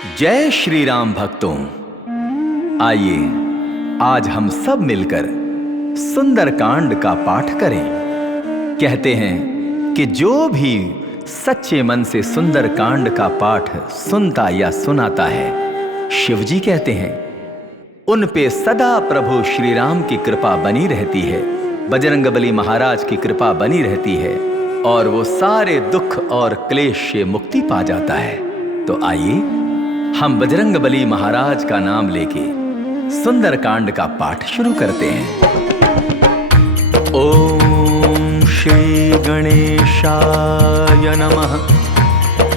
जय श्री राम भक्तों, आइए आज हम सब मिलकर सुंदरकांड का पाठ करें। कहते हैं कि जो भी सच्चे मन से सुंदरकांड का पाठ सुनता या सुनाता है, शिव जी कहते हैं उन पे सदा प्रभु श्री राम की कृपा बनी रहती है, बजरंगबली महाराज की कृपा बनी रहती है और वो सारे दुख और क्लेश से मुक्ति पा जाता है। तो आइए हम बजरंगबली महाराज का नाम लेके सुंदरकांड का पाठ शुरू करते हैं। ओम श्री गणेशाय नमः।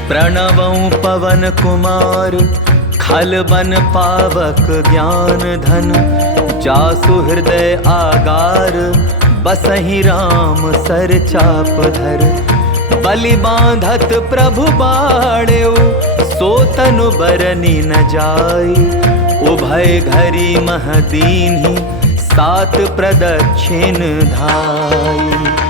प्रणवं पवन कुमार खलबन पावक ज्ञान धन, जासु हृदय आगार बसहि राम सर चाप धर। बलि बांधत प्रभु बाड़ेउ सो तनु बरनी न जाई, उभय घरी मह दीन्हि सात प्रदक्षिण धाई।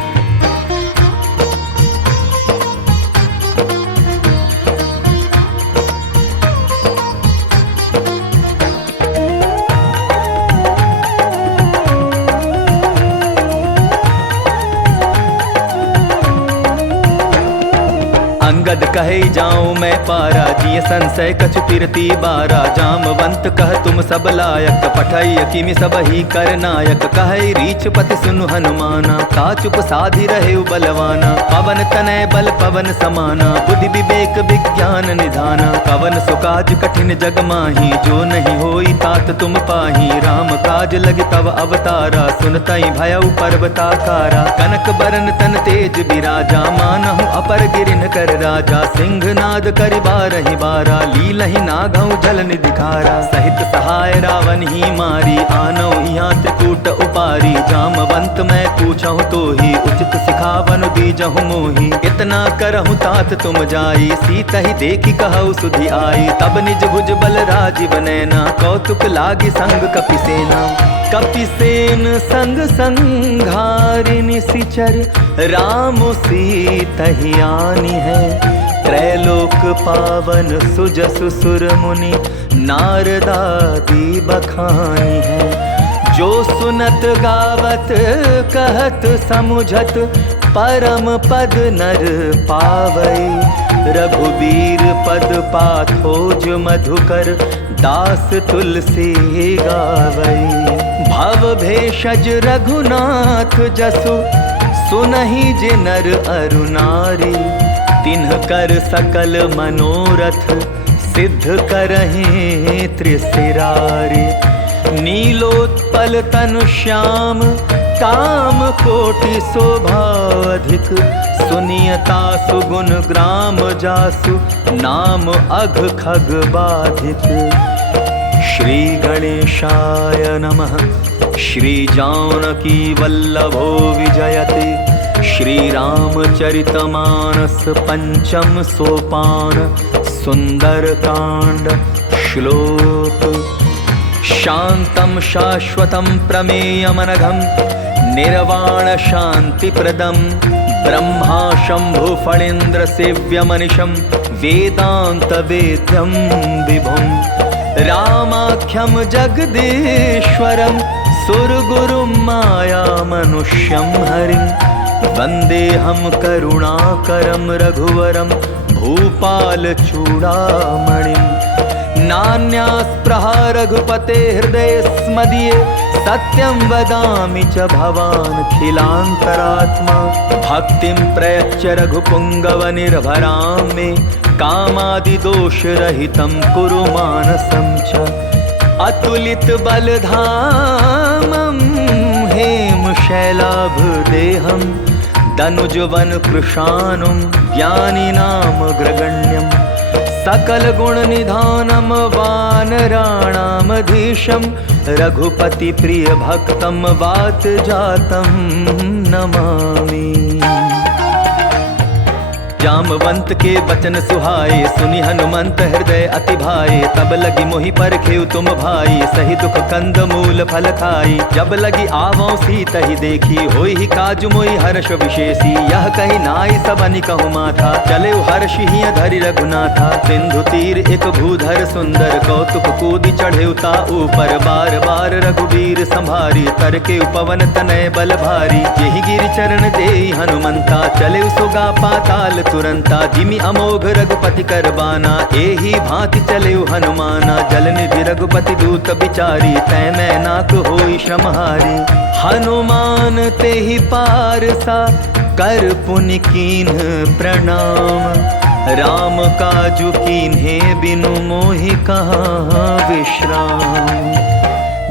अंगद कहे जाऊं मैं पारा, जिय संशय कछु कीर्ति बारा। जामवंत कह तुम सब लायक, पठई किमि सब ही कर नायक। कहे रीछ पति सुनु हनुमाना, का चुप साधि रहे बलवाना। पवन तनय बल पवन समाना, बुद्धि विवेक विज्ञान निधाना। पवन सुकाज कठिन जग माही, जो नहीं होई तात तुम पाही। राम काज लगे तव अवतारा, सुनतई भयउ पर्वताकारा। कनक बरन तन तेज बिराजा, मानहु अपर गिरिन कर राजा। सिंहनाद करि बारहि बारा, लीलहि नागहु जल निधिखारा। सहित सहाय रावण ही मारी, आनौ यहाँ त्रिकूट उपारी। जामवंत मैं पूछहु तो ही, उचित सिखावनु दीजहु मोही। इतना करहु तात तुम जाई, सीतहि देखि कहु सुधि आई। तब निज भुज बल राजीव नैना, कौतुक लागी संग कपिसेना। कपिसेन संग संघारि निशिचर, राम सीतहि आनी है। त्रैलोक पावन सुजसु सुर मुनि, नारदादि बखानी है। जो सुनत गावत कहत समुझत, परम पद नर पावई। रघुबीर पद पाथोज मधुकर, दास तुलसी गावई। भव भेषज रघुनाथ जसु, सुनहि जे नर अरु नारी। तिन्ह कर सकल मनोरथ, सिद्ध करहि त्रिशिरारी। नीलोत्पल तनु श्याम, काम कोटि शोभा अधिक। सुनियता सुगुण ग्राम जासु, नाम अघ खग बाधिक। श्री गणेशाय नमः। श्री जानकी वल्लभो विजयते, श्री रामचरितमानस पंचम सोपान। सुंदरकांड श्लोक। शांतं शाश्वतं प्रमेयमनघं, निर्वाण शांतिप्रदं। ब्रह्मा शंभु फणीन्द्र सेव्यमनिशं, वेदांत वेद्यं विभुं। रामाख्यं जगदीश्वरं, सुरगुरुं माया मनुष्यं हरिं। वन्देऽहं करुणाकरं रघुवरं, भूपाल चूड़ामणिं। नान्यास्पृहा रघुपते हृदये स्मदीये, सत्यं वदामि च भवान् खिलान्तरात्मा। भक्तिं प्रयच्छ रघुपुङ्गव निर्भरां मे, कामादिदोषरहितं कुरु मानसं च। अतुलित बलधामं हेम शैलाभदेहं, दनुजवन कृशानुं ज्ञानिनामग्रगण्यं। सकल गुण निधानं वानराणामधीशं, रघुपति प्रिय भक्तं वात जातं नमामि। जामवंत के बचन सुहाए, सुनि हनुमंत हृदय अति भाए। तब लगी मोहि परखेउ तुम भाई, सही दुख कंद मूल फल खाई। जब लगी आवो सीत ही देखी, होई ही काजु मोहि हर्ष विशेषी। यह कही नाई सबनि कहु माथा, चले हर्ष ही धरि रघुनाथा। सिंधु तीर एक भूधर सुंदर, कौतुक कूदि चढ़ेउता ऊपर। बार बार रघुबीर संभारी, तर के उपवन तनय बल भारी। यही गिरि चरण देई हनुमंता, चले सोगा पाताल तुरंता। जिमि अमोघ रघुपति कर बाना, एही भांति चले हनुमाना। जल निधि रघुपति दूत बिचारी, तै मैं नाक होई श्रमहारी। हनुमान तेहि पारसा, कर पुनि कीन्ह प्रणाम। राम काजु कीन्हे बिनु मोहि कहाँ विश्राम।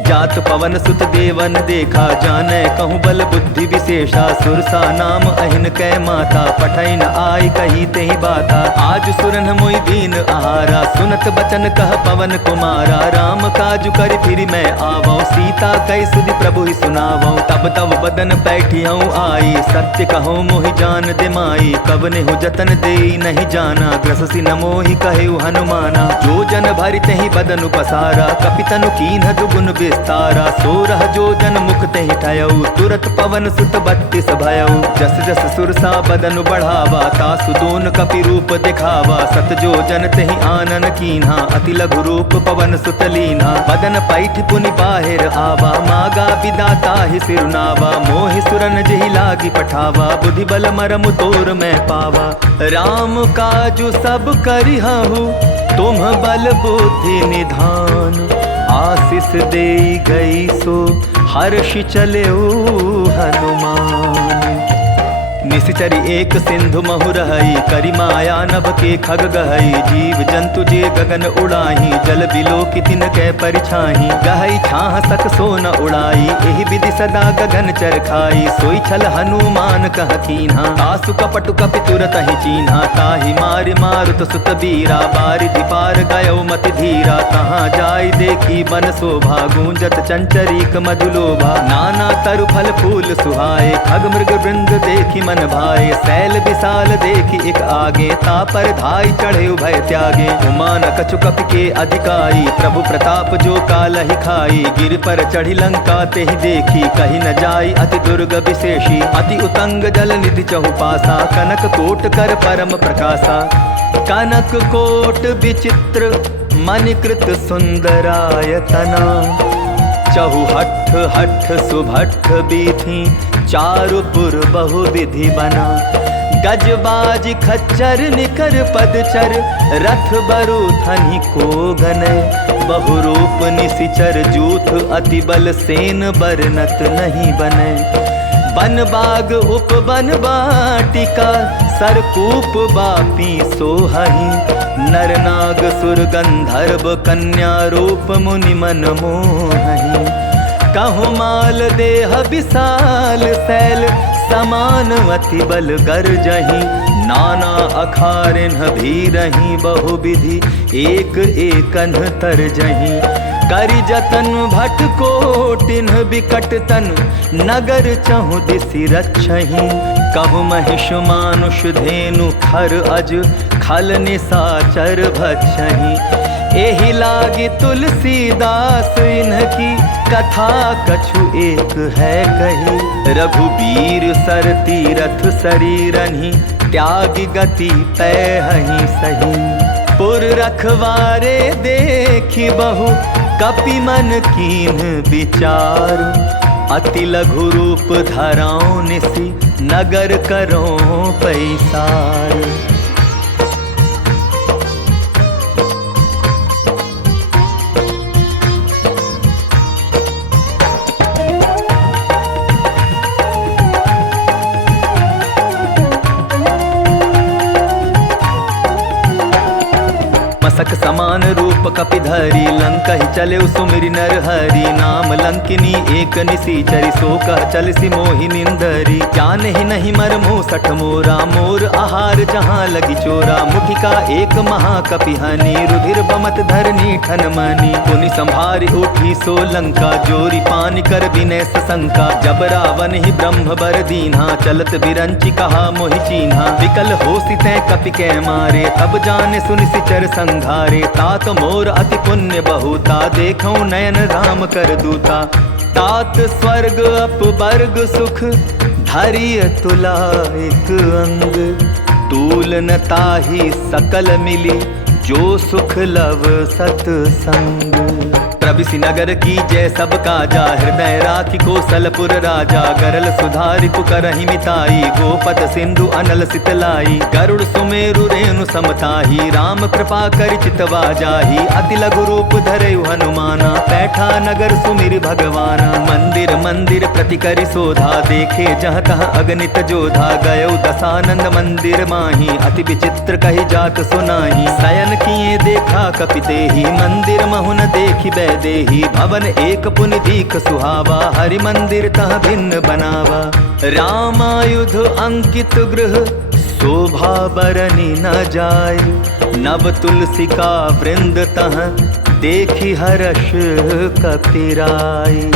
जात पवन सुत देवन देखा, जाने कहूँ बल बुद्धि विशेषा। सुरसा नाम अहिन कै माता, पठै न आई कही तेहि बाता। आज सुरन मोहि दीन आहारा, सुनत बचन कह पवन कुमारा। राम काजु करि फिरि मैं आवौ, सीता कहि सुधि प्रभु ही सुनावौ। तब तब बदन पैठियौ आई, सत्य कहूँ मोहि जान दे माई। कब नेहु जतन देई नहीं जाना, ग्रससि न मोहि कहेउ हनुमाना। जो जन भरि तेहि बदनु पसारा, कपितनु कीन्ह दुगुन विस्तारा। सोरह जो जन मुख तेहि ठयऊ, तुरत पवन सुत 32 भयऊ। जस जस सुरसा बदनु बढ़ावा, तासु दोन कपि रूप दिखावा। सत जो जन तेहि आनन कीन्हा, अति लघु रूप पवन सुत लीन्हा। बदन पैठ पुनि बाहिर आवा, मागा बिदाता ही सिरुनावा। मोहि सुरन जेहि लागी पठावा, बुद्धि बल मरम तोर मैं पावा। राम काजु सब करिहु, तुम बल बुद्धि निधान। आशीष देई गई सो, हर्ष चलेऊ हनुमान। निशिचरी एक सिंधु महु रहई, करि माया नभ के खग गहई। जीव जंतु जे गगन उड़ाही, जल बिलो कि तिन कै परिछाही। गहई छाह सक सो न उड़ाई, एहि विधि सदा गगन चर खाई। सोई छल हनुमान कह कीन्हा, आसु कपटु कपि तुरत ही चीन्हा। ताहि मारि मारुत सुत बीरा, बारिधि पार गयो मति धीरा। तहाँ जाय देखी बन शोभा, गूंजत चंचरीक मधुलोभा। नाना तरु फल फूल सुहाए, खग मृग वृंद देखी मन भाए। सैल विशाल देखी एक आगे, तापर धाई चढ़े भय त्यागे। उमान कछु कपि के अधिकारी, प्रभु प्रताप जो कालहि खाई। गिर पर चढ़ी लंका तेहि देखी, कही न जाई अति दुर्ग विशेषी। अति उतंग जल निधि चहुपासा, कनक कोट कर परम प्रकाशा। कनक कोट विचित्र मणिकृत सुंदरायतना। चहुहठ हठ सुभठ बीथी, चारुपुर बहु विधि बना। गजबाज खच्चर निकर पदचर, रथ बरु थनि को गनय। बहुरूप निशिचर जूथ, अति बल सेन बरनत नहीं बनय। बन बाग उपवन वाटिका, सरकूप बापी सोहहि। नर नाग सुर गंधर्व, कन्या रूप मुनि मन मोहहि। कहु माल देह विशाल शैल, समान अति बल गर्जहि। नाना अखारिन भीरहि, बहु विधि एक एकन तरजहि। करि जतन भट कोटिन बिकट तन, नगर चहु दिसि रक्षहि। कहु महिष मानुष धेनु, खर अज खल निसाचर भक्षहि। एहि लागी तुलसीदास इन्हकी, कथा कछु एक है कही। रघुबीर सर तीरथ शरीरहि, त्यागी गति पैहि सही। पुर रखवारे देखी बहु, कपि मन कीन्ह विचार। अति लघु रूप धराओ निसि, नगर करो पैसार। मसक समान रूप कपिधरी लंका ही चले सुमिरि नर हरि नाम लंकिनी एक निसीचरी सो कह चलसी मोहि निंदरी जान ही नहीं मर मुँह सठ मोरा मोर आहार जहाँ लगी चोरा मुठिका एक महाकपि हनि रुधिर बमत धरनी ठन मनी पुनि संभारी उठी सो लंका जोरी पानी कर विनय सशंका जब रावण ही ब्रह्म बर दीन्हा चलत बिरंची कहा मोहि चीन्हा विकल हो सितै कपि कै मारे तब जाने सुनि सिचर संघारे तात मोर अति पुण्य बहुता देखौ नयन राम कर दूता तात स्वर्ग अपवर्ग सुख धरिय तुला एक अंग तूल न ताहि सकल मिली जो सुख लव सतसंग प्रभिसि नगर की जय सब काजा हृदय राखी कौशलपुर राजा गरल सुधारि पुकरहि मिताई गोपत सिंधु अनल सितलाई गरुड़ सुमेरु रेणु समताही राम कृपा करि चितवा जाही अति लघु रूप धरयु हनुमाना बैठा नगर सुमिरि भगवाना मंदिर मंदिर प्रति करि शोधा देखे जह तह अगणित जोधा गयो दसानंद मंदिर माही अति विचित्र कहि जात सुनाही शयन किए देखा कपितेहि मंदिर महुन देखि देही भवन एक पुनि दीख सुहावा हरि मंदिर तह भिन्न बनावा रामायुध अंकित गृह शोभा बरनी न जाय नव तुलसी का वृंद तह देखी हर्ष कपिराई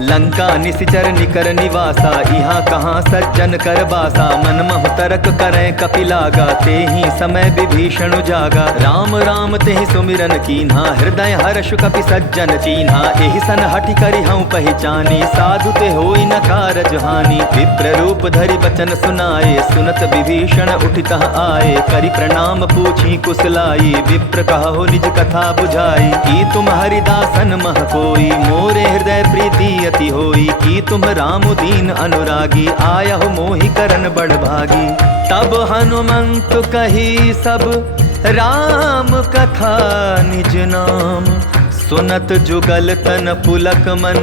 लंका निसिचर निकर निवासा यहाँ कहाँ सज्जन कर बासा मन महु तरक करें कपिलागा ते ही समय विभीषण जागा राम राम ते ही सुमिरन कीन्हा हृदय हर्ष कपि सज्जन चीन्हा एहि सन हठि करि हूँ पहचानी साधु ते होई न कारज हानि विप्र रूप धरि बचन सुनाए सुनत विभीषण उठितः आए करि प्रणाम पूछी कुशलाई विप्र कहो निज कथा बुझाई की तुम हरिदासन मह कोई मोरे हृदय प्रीति अति होई की तुम राम दीन अनुरागी आया हो मोहि करन बड़ भागी तब हनुमंत कही सब राम कथा निज नाम सुनत जुगल तन पुलक मन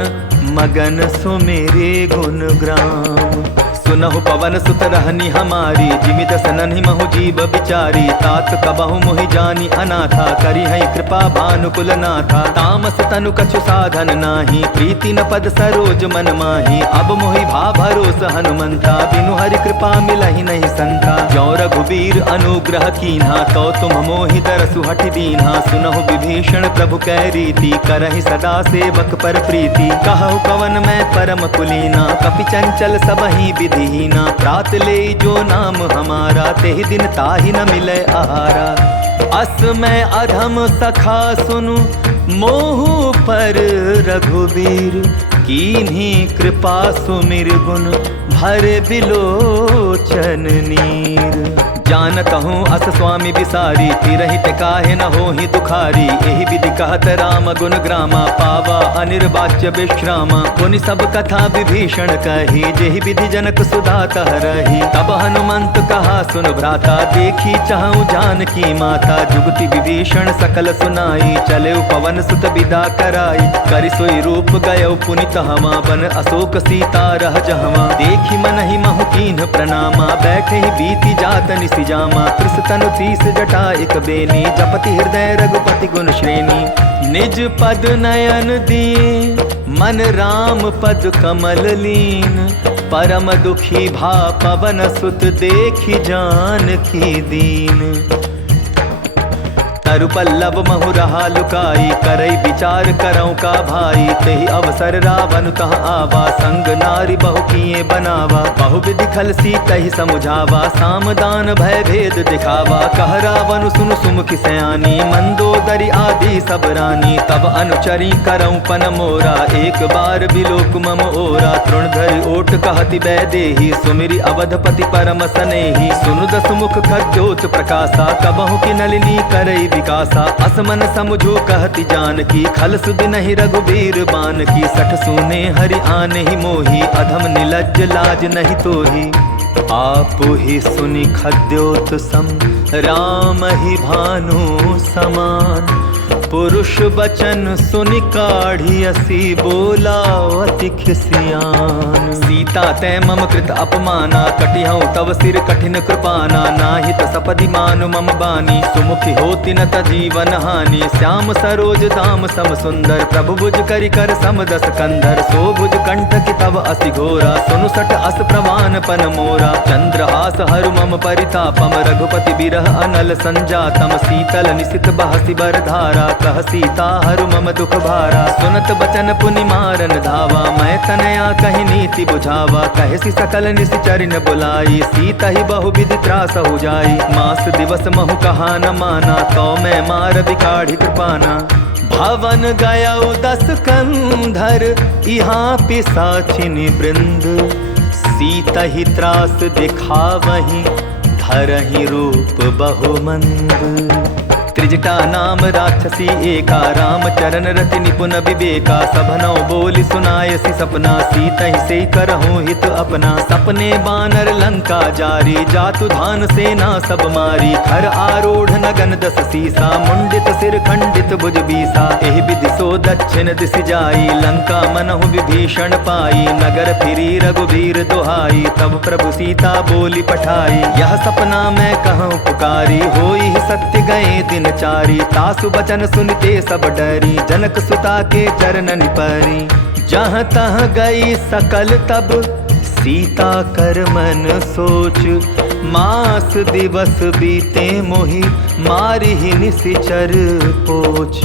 मगन सुमेरे गुण ग्राम सुनहु पवन सुत रहनी हमारी जिमित सनहि महु जीव बिचारी तात कबहु मोहि जानी अनाथा करी है कृपा भानुकुल नाथा तामस तनु कछु साधन नाही प्रीति न पद सरोज मन माही अब मोहि भा भरोस हनुमंता बिनु हरि कृपा मिलहि नहीं संता जो रघुबीर अनुग्रह कीन्हा तो तुम मोहि दरसु हठि दीन्हा सुनहु विभीषण प्रभु कै रीति करहि सदा सेवक पर प्रीति कहु कवन मैं परम कुलीना कपि चंचल सबहि विधिहीना प्रात ले जो नाम हमारा तेहि दिन ताहि न मिले आहारा अस मैं अधम सखा सुनु मोहु पर रघुबीर कीन्ही कृपा सुमिर गुण भरे बिलोचन नीर जानत हूँ अस स्वामी बिसारी तिरहित काहे न होहि दुखारी एहि विधि कहत राम गुण ग्रामा पावा अनिर्वाच्य विश्रामा पुनि सब कथा विभीषण कही जेहि विधि जनक सुधा तह रही तब हनुमंत कहा सुन भ्राता देखी चाहूँ जानकी माता जुगति विभीषण सकल सुनाई चले पवन सुत विदा कराई करि सोई रूप गयो पुनि तहवा बन अशोक सीता रह जहवा देखी मन ही महु कीन्ह प्रणामा बैठे ही बीती जात जामा कृष तनु तीस जटा एक बेनी जपति हृदय रघुपति गुण श्रेणी निज पद नयन दिए मन राम पद कमल लीन परम दुखी भा पवन सुत देखी जानकी दीन तरु पल्लव महु रहा लुकाई करई विचार करौ का भाई तेहि अवसर रावण तह आवा संग नारी बहु किए बनावा बहु विधि खल सीतहि समुझावा सामदान भय भेद दिखावा कह रावण सुन सुमुखि सयानी मंदोदरी आदि सब रानी तब अनुचरी करौ पन मोरा एक बार बिलोक मम ओरा तृणधरि ओट कहति बैदेही सुमिरि अवधपति परम सनेही सुनु दस मुख खद्योत प्रकाशा कबहु की नलिनी करई विकासा असमन समझो कहति जानकी खल सुध नहीं रघुबीर बान की सठ सुने हरि आने ही मोही अधम निलज्ज लाज नहीं तोही आप ही सुनि खद्योत सम राम ही भानु समान पुरुष बचन सुनि काढ़ी असी बोला अति खिसियान। सीता तै मम कृत अपमाना कटिहऊँ तव सिर कठिन कृपाना। नाहित सपदि मानु मम बानी सुमुखी होति न तजीवन हानि। श्याम सरोज दाम सम सुंदर प्रभु भुज करि कर सम दस कंधर। सो भुज कंठ की तव अति घोरा सुनु सट अस प्रवान पन मोरा। चंद्रहास हरु मम परितापम रघुपति बिरह अनल संजातम। शीतल निशित बहसी बर धारा कह सीता हरु मम दुख भारा। सुनत बचन पुनि मारन धावा मैं तनया कहि नीति बुझावा। कहसी सकल निशिचरि न बुलाई सीता ही बहु विधि त्रास हो जाई। मास दिवस महु कहा न माना तो मैं मार बिकाढ़ी कृपाना। भवन गया 10 कंधर यहाँ पिसाचिनी वृंद। सीता ही त्रास दिखावहीं धरहि रूप बहुमंद। त्रिजटा नाम राक्षसी एका रामचरण रति निपुण विवेका। सभनौ बोली सुनायसी सपना सीता ही से करहूँ हित अपना। सपने बानर लंका जारी जातु धान सेना सब मारी। खर आरूढ़ नगन 10 सीसा मुंडित सिर खंडित भुज बीसा। एहि विधि सो दक्षिण दिशि जाई लंका मनहु विभीषण पाई। नगर फिरी रघुबीर दुहाई तब प्रभु सीता बोली पठाई। यह सपना मैं कहूँ पुकारी होई सत्य गए दिन चारी। तासु बचन सुनते सब डरी जनक सुता के चरणन परी। जहाँ तहाँ गई सकल तब सीता कर मन सोच। मास दिवस बीते मोहि मारी ही निशिचर पोछ।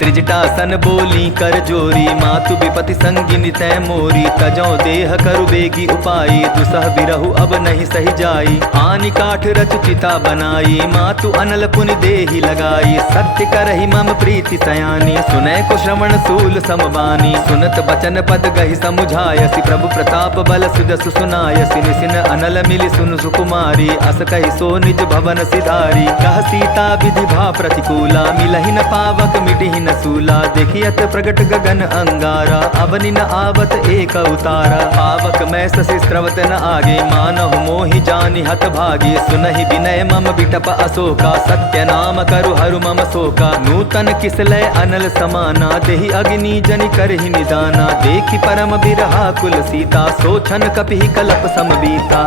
त्रिजटासन बोली कर जोरी मातु विपति संगिनी तै मोरी। तजौ देह करु बेगी उपाई दुसह बिरहु अब नहीं सही जाई। आनि काठ रच चिता बनाई मातु अनल पुनि देहि लगाई। सत्य करहि मम प्रीति सयानी सुनै को श्रवण सूल समबानी। सुनत बचन पद गहि समुझायसि प्रभु प्रताप बल सुजसु सुनायसि। निसिन अनल मिलि सुन सुकुमारी अस कहि सो निज भवन सिधारी। कह सीता विधि भा प्रतिकूला मिलहि न पावक मिटिहि सूला। देखियत प्रगट गगन अंगारा अवनि न आवत एक उतारा। पावक मैं ससि स्रवत न आगे मानहु मोहि जानि हत भागी। सुनहि विनय मम बिटप अशोका सत्य नाम करु हरु मम शोका। नूतन किसलय अनल समाना देहि अग्नि जनि करहि निदाना। देखि परम बिरहा कुल सीता सोचन कपिहि कलप समबीता।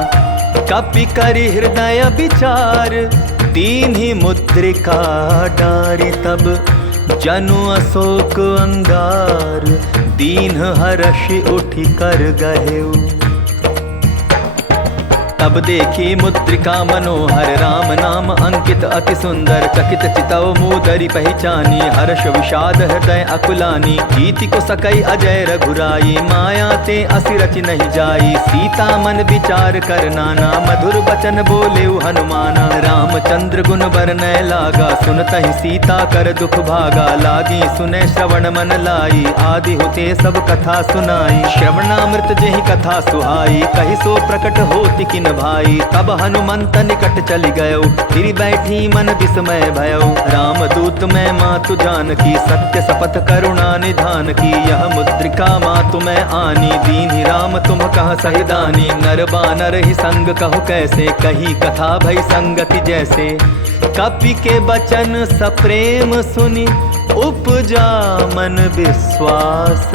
कपि करि हृदय विचार दीन्हि मुद्रिका डारि। तब जनु अशोक अंगार दीन हर्षि उठि कर गहेउ। तब देखी मुद्रिका मनोहर राम नाम अंकित अति सुंदर। चकित चितव मूदरि पहचानी हर्ष विषाद हृदय अकुलानी। गीति को सकई अजय रघुराई माया ते असि रचि नहीं जाई। सीता मन विचार कर नाना मधुर बचन बोले हनुमाना। रामचंद्र गुण बरनय लागा सुनतहि सीता कर दुख भागा। लागी सुने श्रवण मन लाई आदि होते सब कथा सुनाई। श्रवणामृत जेहि कथा सुहाई कहि सो प्रकट होति किन भाई। तब हनुमंत निकट चली गयो फिर बैठी मन विस्मय भयो। राम दूत मैं मातु जानकी सत्य सपथ करुणा निधान की। यह मुद्रिका मातु मैं आनी दीन्हि राम तुम कह सहि दानी। नर बानर ही संग कहु कैसे कही कथा भई संगति जैसे। कपि के बचन सप्रेम सुनि उपजा मन विश्वास।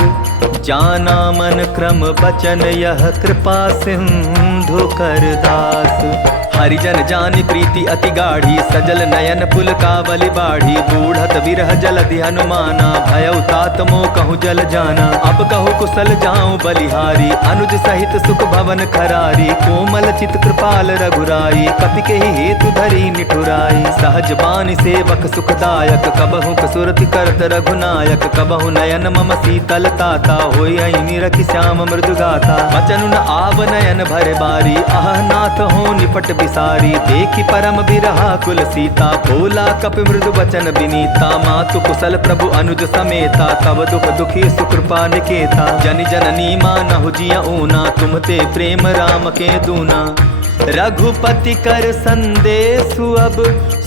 जाना मन क्रम बचन यह कृपा सिंधु कर दास। हरिजन जानि प्रीति अति गाढ़ी सजल नयन पुल कावली बाढ़ी। बूढ़त विरह जलधि हनुमाना भयउ तात मोह कहूँ जल जाना। अब कहूँ कुशल जाऊँ बलिहारी अनुज सहित सुख भवन खरारी। कोमल चित कृपाल रघुराई कपि के ही हेतु धरी निठुराई। सहज बानी सेवक सुखदायक कबहु कसुरति करत रघुनायक। कबहु नयन मम शीतल ताता होई निरखि श्याम मृदु गाथा। बचन न आव नयन भरे बारी आह नाथ हो निपट सारी। देखी परम बिरहा कुल सीता भोला कपि मृदु बचन बिनीता। मातु कुशल प्रभु अनुज समेता तब दुख दुखी सुकृपा निकेता। जनि जननी मानहु जिया ऊना तुम ते प्रेम राम के दूना। रघुपति कर संदेशु अब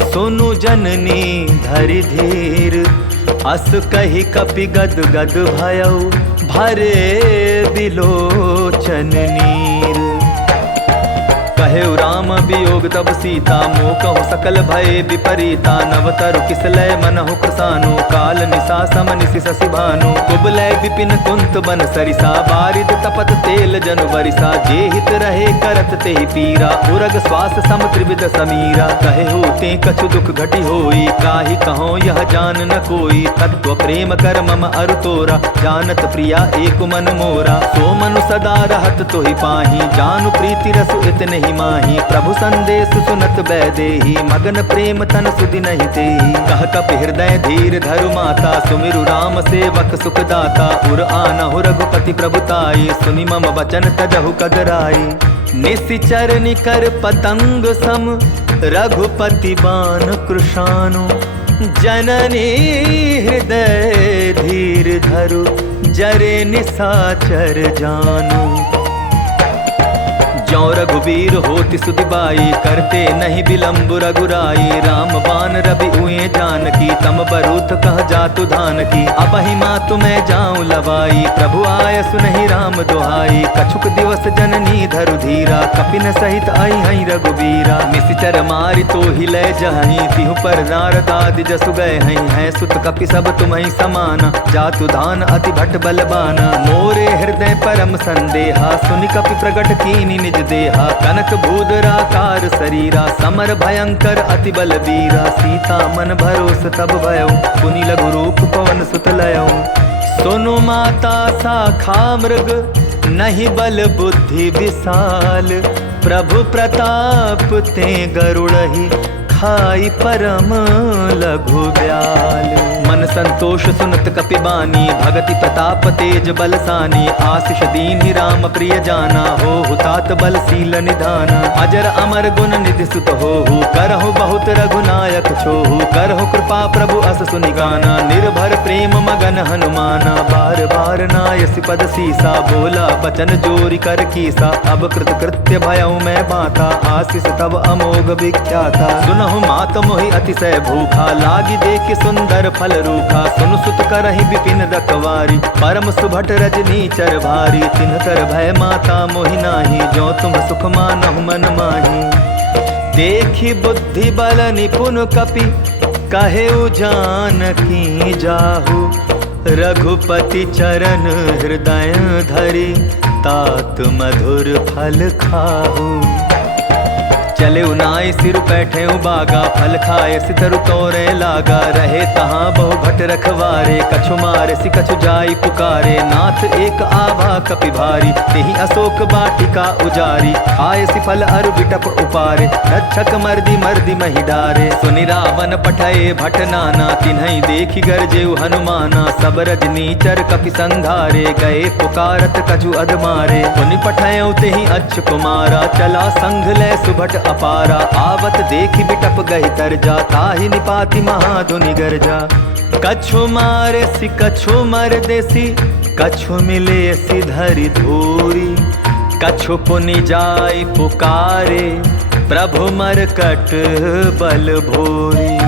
सुनु जननी धरि धीर। अस कहि कपि गद गद भयउ भरे बिलोचन नीर। कहे राम वियोग तब सीता, मोह कहु सकल भय विपरीता। नवतरु किसलय मनहु कृसानु, काल निशा सम निशि शशि भानु। कुबलय विपिन कुंत बन सरिसा, बारिद तपत तेल जनु बरिसा। जे हित रहे करत तेहि पीरा, उरग श्वास सम त्रिविध समीरा। कहे होते कछु दुख घटी होई, काहि कहो यह जान न कोई। तत्व प्रेम कर मम अरु तोरा, जानत प्रिया एक मन मोरा। सो मनु सदा रहत तोहि पाही, जानु प्रीति रसु इतने ही माही। प्रभु संदेश सुनत बैदेही, मगन प्रेम तन सुधि नहीं तेही। कह कपि हृदय धीर धरु माता, सुमिरु राम सेवक सुख दाता। उर आनहु रघुपति प्रभुताई, सुनि मम वचन तजहु कदराई। निशिचर निकर पतंग सम, रघुपति बान कृशानु। जननी हृदय धीर धरु, जरे निशाचर जानु। ज्यों रघुबीर होति सुधिबाई, करते नहीं विलम्ब रघुराई। राम बान रवि उए जानकी, तम बरूथ कह जातु धान की। अबहि मातु मैं जाऊं लवाई, प्रभु आय सुनहि राम दुहाई। कछुक दिवस जननी धरु धीरा, कपिन सहित आई हई रघुबीरा। निशिचर मारि तो ही लय जहई, तिहु पर नारद आदि जसु गए हई। है सुत कपि सब तुम्हि समाना, जातु धान अति भट बलबाना। मोरे हृदय परम संदेहा, सुनि कपि प्रगट कीनि निज देहा। कनक भूधराकार शरीरा, समर भयंकर अति बलबीरा। सीता मन भरोस तब भयो, पुनि लघु रूप पवन सुत लयो। सुनु माता शाखा मृग, नहीं बल बुद्धि विशाल। प्रभु प्रताप ते गरुड़हि, खाई परम लघु ब्याल। मन संतोष सुनत कपि बानी, भगति प्रताप तेज बलसानी। आशीष दीन्हि राम प्रिय जाना, हो हुतात बलशील निधाना। अजर अमर गुण निधि सुत होहु, करहु बहुत रघुनायक छोहु। करहु कृपा प्रभु अस सुनि गाना, निर्भर प्रेम मगन हनुमाना। बार बार नायसि पद सीसा, बोला बचन जोरि कर कीसा। अब कृत कृत्य भयउ मैं बाता, आशीष तब अमोघ विख्याता। सुनहु मात मोहि अतिशय भूखा, लागी देखि सुंदर फल रूखा। सुनु सुत करहि विपिन रखवारी, परम सुभट रजनी चर भारी। तिन्हकर भय माता मोहि नाही, जो तुम सुख मानहु मन माही। देखि बुद्धि बल निपुन कपि, कहेउ जानकी जाहु। रघुपति चरण हृदय धरि, तात मधुर फल खाहु। चले उनाई सिर बैठे बागा, फल खाए सितरु तोरे लागा। रहे तहाँ बहु भट रखवारे, कछु मारे सि कछु जाई पुकारे। नाथ एक आभा कपि भारी, तेहि अशोक बाटिका उजारी। खाए सि फल अरु बिटप उपारे, रक्षक मर्दी मर्दी महि डारे। सुनि रावण पठये भट नाना, तिन्हई देखि गरजेउ हनुमाना। सब रजनीचर कपि संघारे, गए पुकारत कछु अधमारे। पुनि पठयउ तेहि अच्छ कुमारा, चला संघ लय सुभट अपारा। आवत देखि बिटप गहि तरजा, ताहि निपाति महाधुनि गरजा। कछु मारे सि कछु मर देसी, कछु मिले सि धरि धूरी। कछु पुनि जाय पुकारे, प्रभु मरकट बल भोरी।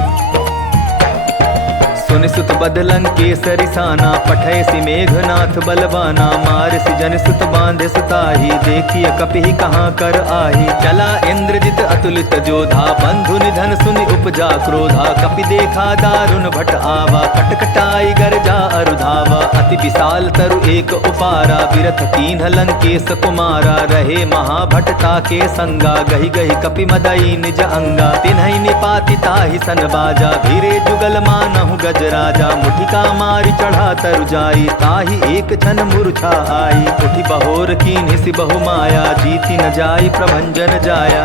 सुनि सुत बदलन केसरि साना, पठय सि मेघनाथ बलवाना। मार सि जन सुत बांधे सुताही, देखिए कपिहि कहाँ कर आही। चला इंद्रजित अतुलित जोधा, बंधु निधन सुनि उपजा क्रोधा। कपि देखा दारुण भट आवा, कटकटाई गरजा अरुधावा। अति विशाल तरु एक उपारा, बिरथ कीन्ह लंकेश कुमारा। रहे महाभटता के संगा, गहि गहि कपि मदई निज अंगा। तिन्हई निपाति ताहि सन बाजा, भीरे जुगल मानहु गज राजा। मुठिका मारी चढ़ा तरु जाई, ताहि एक क्षण मूर्छा आई। उठि बहोर कीन्हि सि बहु माया, जीति न जाई प्रभंजन जाया।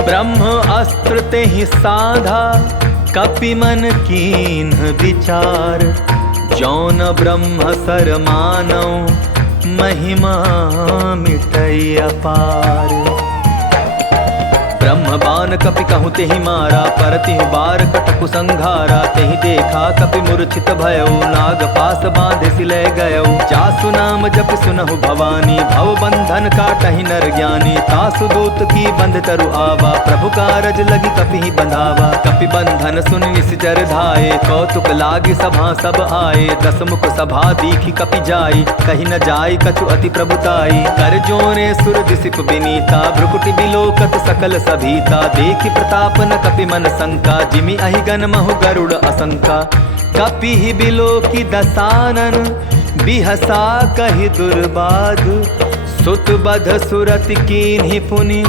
ब्रह्म अस्त्र तेहि साधा, कपि मन कीन्ह विचार। जौन ब्रह्म सर मानौ, महिमा मिटै अपार। ब्रह्म ब्रह्मबान कपि कहूँ तेहि मारा, परतिहु बार कटकु संघारा। तेहि देखा कपि मूर्छित भयो, नाग पास बांधे सिले गयो। जासु नाम जपि सुनहु भवानी, भव बंधन काटहि नर ज्ञानी। तासु दूत की बंध तरु आवा, प्रभु कारज लगी कपि ही बंधावा। कपि बंधन सुन निश्चर धाये, कौतुक लागी सभा सब आए। दस मुख सभा दीखी कपि जाई, कही न जाई कछु अति प्रभुताई। कर जोरे सुर दिसिप विनीता, भ्रुकुटि बिलोकत सकल सभीता। देखि प्रताप न कपि मन शंका, जिमि अहिगन महु गरुड़ असंका। कपि ही बिलोकि दसानन, बिहसा कहि दुर्बाधु। सुत बध सुरति कीन्हि पुनि,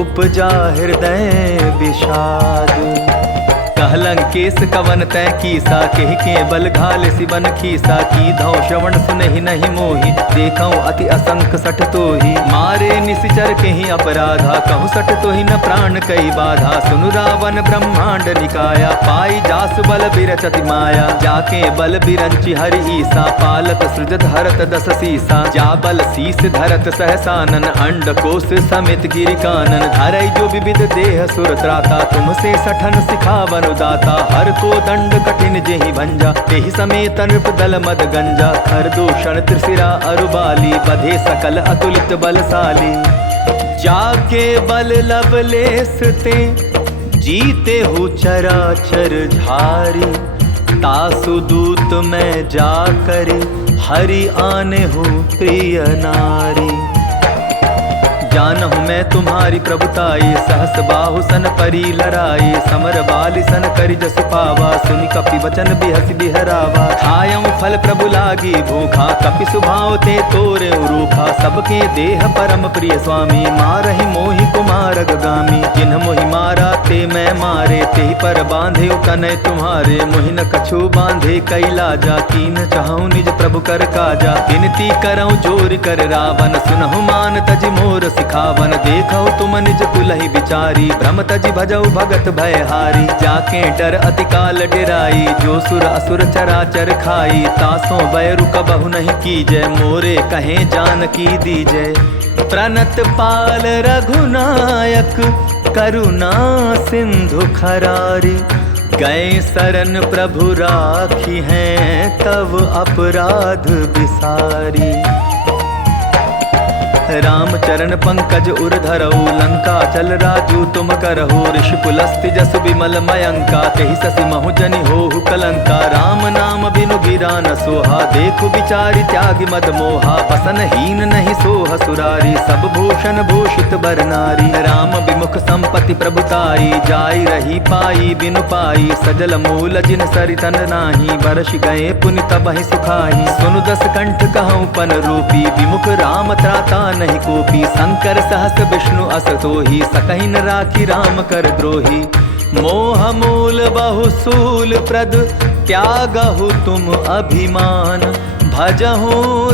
उपजा हृदय विषाद। कहलंग केस कवन तै कीसा, केहि के बल घाल सिवन खीसा। की धौ श्रवण सुनहि नहीं मोहि, देखौ अति असंक सठ तोहि। मारे निशिचर केहि अपराधा, कहु सठ तोहि न प्राण कई बाधा। सुनु रावण ब्रह्मांड निकाया, पाई जासु बल बिरचति माया। जाके बल बिरंचि हरि ईसा, पालत सृजत हरत दस सीसा। जा बल शीस धरत सहसानन, अंड कोश समेत गिरि कानन। धरई जो विविध देह सुर त्राता, तुमसे सठन सिखावन दाता। हर को दंड कठिन जेहि भंजा, तेहि समेत नृप दल मद गंजा। खर दूषण त्रिशिरा अरुबाली, बधे सकल अतुलित बलशाली। जाके बल लवलेस ते, जीते हु चराचर झारी। तासु दूत में जाकर, हरि आने हो प्रिय नारी। जानहु मैं तुम्हारी प्रभुताई, सहस बाहु सन परी लराई। समर बाली सन करि जसु पावा, सुनि कपि वचन बिहसि बिहरावा। खायऊ फल प्रभु लागी भूखा, कपि सुभाव ते तोरे रूखा। सबके देह परम प्रिय स्वामी, मारहि मोहि कुमार गामी। जिन्ह मोहि मारा ते मैं मारे, तेहि पर बांधे कनय तुम्हारे। मोहि न कछु बांधे कैला जा, कीन चाहूँ निज प्रभु कर काजा। विनती करऊँ जोर कर रावण, सुनहु मान तजि मोर खावन। देखो तुम निज कुलहि विचारी, भ्रम तजि भजऊ भगत भयहारी। जाके डर अति काल डेराई, जो सुर असुर चराचर खाई। तासों बैरु कबहु नहीं कीजय, मोरे कहे जानकी दीजय। प्रणत पाल रघुनायक, करुणा सिंधु खरारी। गए शरण प्रभु राखी हैं, तब अपराध विसारी। राम चरण पंकज उर धरऊ, लंका चल राजू तुम करहु। ऋषि पुलस्ति जसु विमल मयंका, तेहि ससि महु जनि होहु कलंका। राम नाम बिनु गिरा न सोहा, देखु विचारि त्यागि मद मोहा। बसन हीन नहीं सोह सुरारी, सब भूषण भूषित बर नारी। राम विमुख संपत्ति प्रभुताई, जाई रही पाई बिनु पाई। सजल मूल जिन सरितन नाही, बरस गए पुनि तबहि सुखाई। सुनु दस कंठ कहूँ पन रूपी, विमुख राम त्राता नहीं कोपी। शंकर सहस विष्णु असतोहि, सकहि न राखी राम कर द्रोही। मोह मूल बहु सूल प्रद, त्यागहु तुम अभिमान। भजहु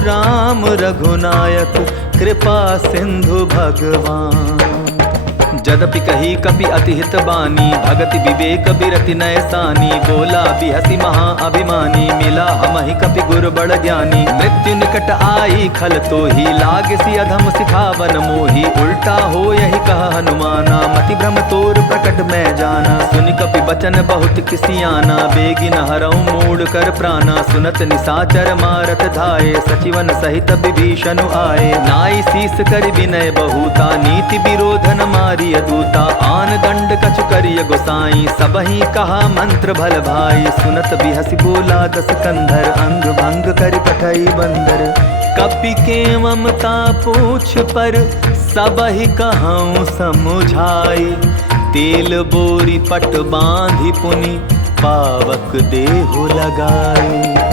राम रघुनायक, कृपा सिंधु भगवान। जदपि कही कपि अति हित बानी, भगति विवेक बिरति नयसानी। बोला बिहसी महा अभिमानी, मिला हमहि कपि गुर बड़ ज्ञानी। मृत्यु निकट आई खल तोहि, लागसी अधम सिखावन मोहि। उल्टा हो यही कह हनुमाना, मति भ्रम तोर प्रकट मैं जाना। सुनि कपि बचन बहुत किसियाना, बेगिन हरऊँ मूढ़ कर प्राणा। सुनत निसाचर मारत धाये, सचिवन सहित विभीषण आए। नाई शीस कर विनय बहुता, नीति विरोधन मारी दूता। आन दंड कछु करिय गोसाई, सबहि कहा मंत्र भल भाई। सुनत बिहसी बोला दस कंधर, अंग भंग कर पठई बंदर। कपि के ममता पूछ पर, सबहि कहूँ समुझाई। तेल बोरी पट बांधि पुनि, पावक देहु लगाई।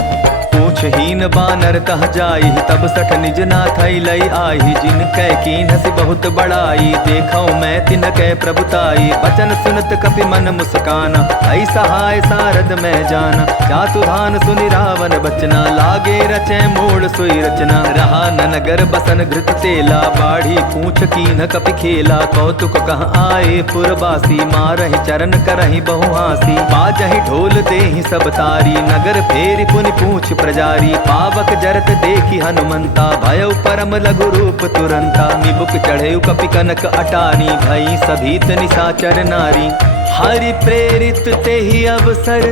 पूछहीन बानर तह जाई, तब सठ निज नाथ लई आई। जिन कै कीन्हसि बहुत बड़ाई, देखौ मैं तिन कै प्रभुताई। बचन सुनत कपि मन मुस्काना, ऐ सहाय सारद मैं जाना। चातुधान सुनि रावण बचना, लागे रचै मूढ़ सोई रचना। रहा न नगर बसन घृत तेला, बाढ़ी पूछ कीन्ह कपि खेला। कौतुक कह आए पुरबासी, मारहि चरण करहि बहु हासी। बाजहि ढोल देहि सब तारी, नगर फेरि पुनि पूछ प्रजा विचारी, पावक जरत देखी हनुमंता, भयउ परम लघु रूप तुरंता। निबुक चढ़े कपि कनक अटारी, भई सभीत निशाचर नारी। हरि प्रेरित तेहि अवसर,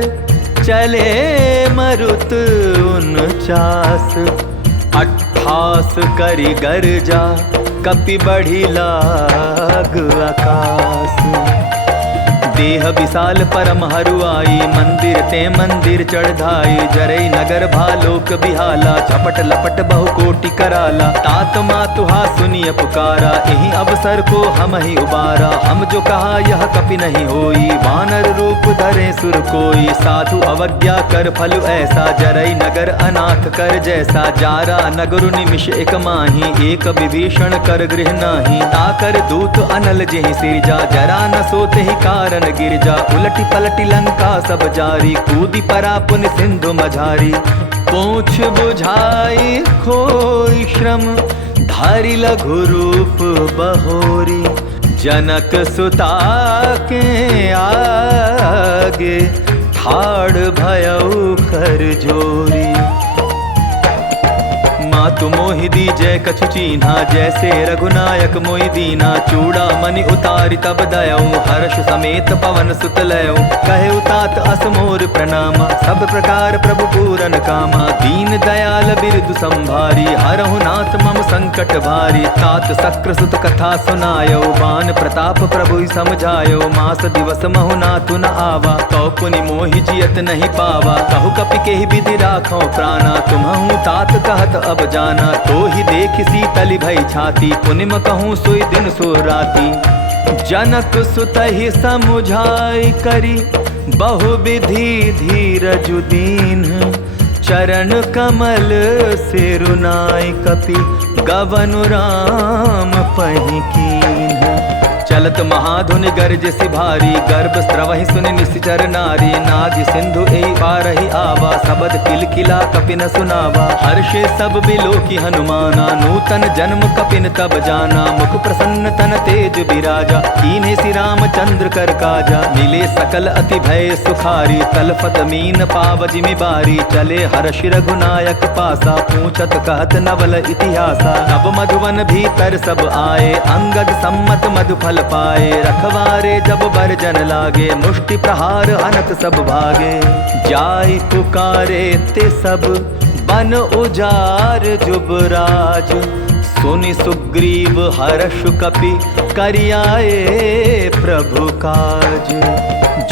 चले मरुत 49। 28 करि गर्जा, कपि बढ़ी लाग आकाश। देह विशाल परम हरुआई, मंदिर ते मंदिर चढ़ाई। जरई नगर भालोक बिहाला, झपट लपट बहु कोटि कराला। तात मातुहा सुनिय पुकारा, यही अवसर को हम ही उबारा। हम जो कहा यह कपि नहीं होई, वानर रूप धरे सुर कोई। साधु अवज्ञा कर फल ऐसा, जरई नगर अनाथ कर जैसा। जारा नगर निमिष एक माही, एक विभीषण कर गृह नाही। ताकर दूत अनल जेहि सिरजा, जरा न सोते ही कारण गिरजा। उलटी पलटी लंका सब जारी, कूदी परा पुन सिंधु मझारी। पूछ बुझाई खोई श्रम, धारी लघु रूप बहोरी। जनक सुता के आगे, ठाड़ भयउ कर जोरी। मातु मोहि दीजै कछु चीन्हा, जैसे रघुनायक मोहि दीना। चूड़ा मणि उतारि तब दयऊ, हर्ष समेत पवन सुत लयऊ। कहे उतात अस मोर प्रणामा, सब प्रकार प्रभु पूरन कामा। दीन दयाल बिरदु संभारी, हरहु नाथ मम संकट भारी। तात सक्र सुत कथा सुनायो, बान प्रताप प्रभु समझायो। मास दिवस महु नाथु न आवा, कौ पुनि मोहि जियत नहीं पावा। कहु कपि केहि विधि राखो प्राणा, तुम्हु तात कहत अब जाना। तो ही देख शीतल भई छाती, पुनिम कहूँ सोई दिन सो राती। जनक सुतहि समुझाई करी, बहु विधि धीरज दीन। चरण कमल सिरुनाई, कपि गवनु राम पहि कीन्ह। चलत महाधुनि गर्ज सिभारी, गर्भ स्रवहि सुनि निश्चर नारी। नाग सिंधु एहि पारहि आवा, सबद किलकिला कपिन सुनावा। हर्षे सब बिलोकी हनुमाना, नूतन जन्म कपिन तब जाना। मुख प्रसन्न तन तेज बिराजा, कीन्हे श्री रामचंद्र कर काजा। मिले सकल अति भय सुखारी, तलफत मीन पाव जिमि बारी। चले हर्ष रघुनायक पासा, पूछत कहत नवल इतिहासा। तब मधुवन भीतर सब आए, अंगद सम्मत मधुफल पाए। रखवारे जब बरजन लागे, मुष्टि प्रहार अनत सब भागे। जाय पुकारे ते सब, बन उजार जुबराज। सुनि सुग्रीव हर्ष कपि, करियाए प्रभु काज।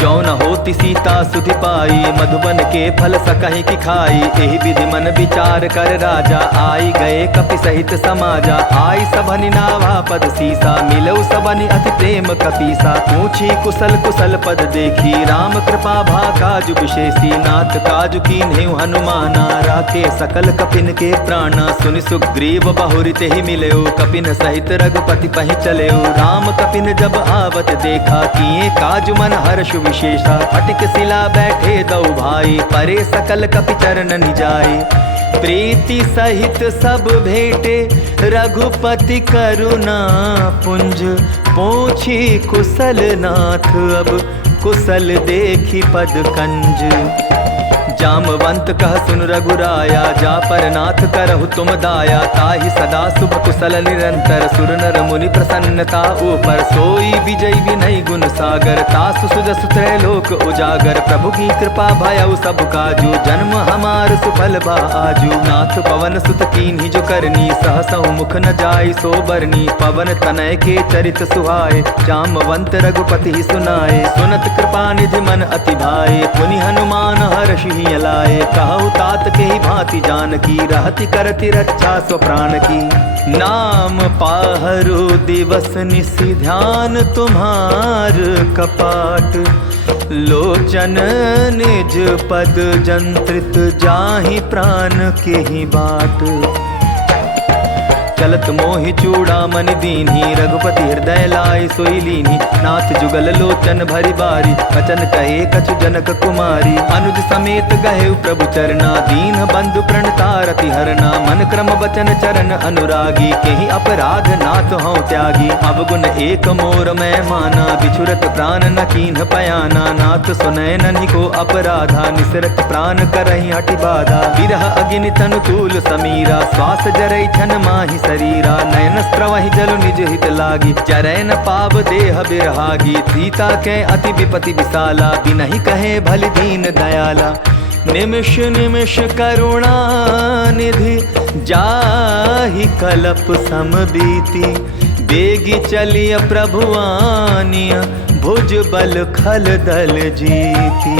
जौन होती सीता सुधि पाई, मधुबन के फल सकहि की खाई। एहि विधि मन विचार कर राजा, आई गए कपि सहित समाजा। आई सबनि नावा पद सीसा, मिलऊ सबनि अति प्रेम कपीसा। पूछी कुशल कुशल पद देखी, राम कृपा भा काजु विशेषी। नाथ काजु कीन्हेउ हनुमाना, राखे सकल कपिन के प्राणा। सुनि सुग्रीव बहुरि तेहि मिलयो, कपिन सहित रघुपति पहि चलयो। राम कपिन जब आवत देखा, किए काजु मन हर्ष विशेषा। फटिक शिला बैठे दौ भाई, परे सकल कपि चरण निजाई। प्रीति सहित सब भेटे, रघुपति करुणा पुंज। पूछी कुशल नाथ, अब कुशल देखी पद कंज। जामवंत कह सुन रघुराया, जा पर नाथ करहु तुम दाया। ताहि सदा शुभ कुशल निरंतर, सुर नर मुनि प्रसन्नता ऊपर। सोई विजय विनय गुण सागर, तासु सुजस त्रैलोक उजागर। प्रभु की कृपा भयउ सब काजू, जन्म हमार सुफल बा आजू। नाथ पवन सुत कीन्हि जो करनी, सहसहु मुख न जाय सो बरनी। पवन तनय के चरित सुहाए, जामवंत रघुपति ही सुनाए। सुनत कृपा निधि मन अति भाए, पुनि हनुमान हर्षि लाए। कहु तात के ही भांति जानकी, रहति करति रक्षा स्व प्राण की। नाम पाहरु दिवस निशि, ध्यान तुम्हार कपाट। लोचन निज पद जंत्रित, जाहि प्राण के ही बाट। चलत मोहि चूड़ामणि दीन्ही, रघुपति हृदय लाय सोई लीन्ही। नाथ जुगल लोचन भरि बारी, बचन कहे कछु जनक कुमारी। अनुज समेत गहे प्रभु चरना, दीन बंधु प्रणतारति हरना। मन क्रम बचन चरण अनुरागी, केहि अपराध नाथ हूँ त्यागी। अब गुण एक मोर मैं माना, बिछुरत प्राण न कीन्ह पयाना। नाथ सुनय ननि को अपराधा, निसरत प्राण करहि हटि बाधा। विरह अग्नि तनु तूल समीरा, श्वास जरै छन माहि शरीरा। नयन स्त्रवहि जल निज हित लागी, चरै न पाव देह बिरहागी। सीता के अति विपति विशाला, बिनहि कहे भलि दीन दयाला। निमिष निमिष करुणा निधि, जाहि कलप सम बीती। बेगी चलिय प्रभु आनिय, भुज बल खल दल जीती।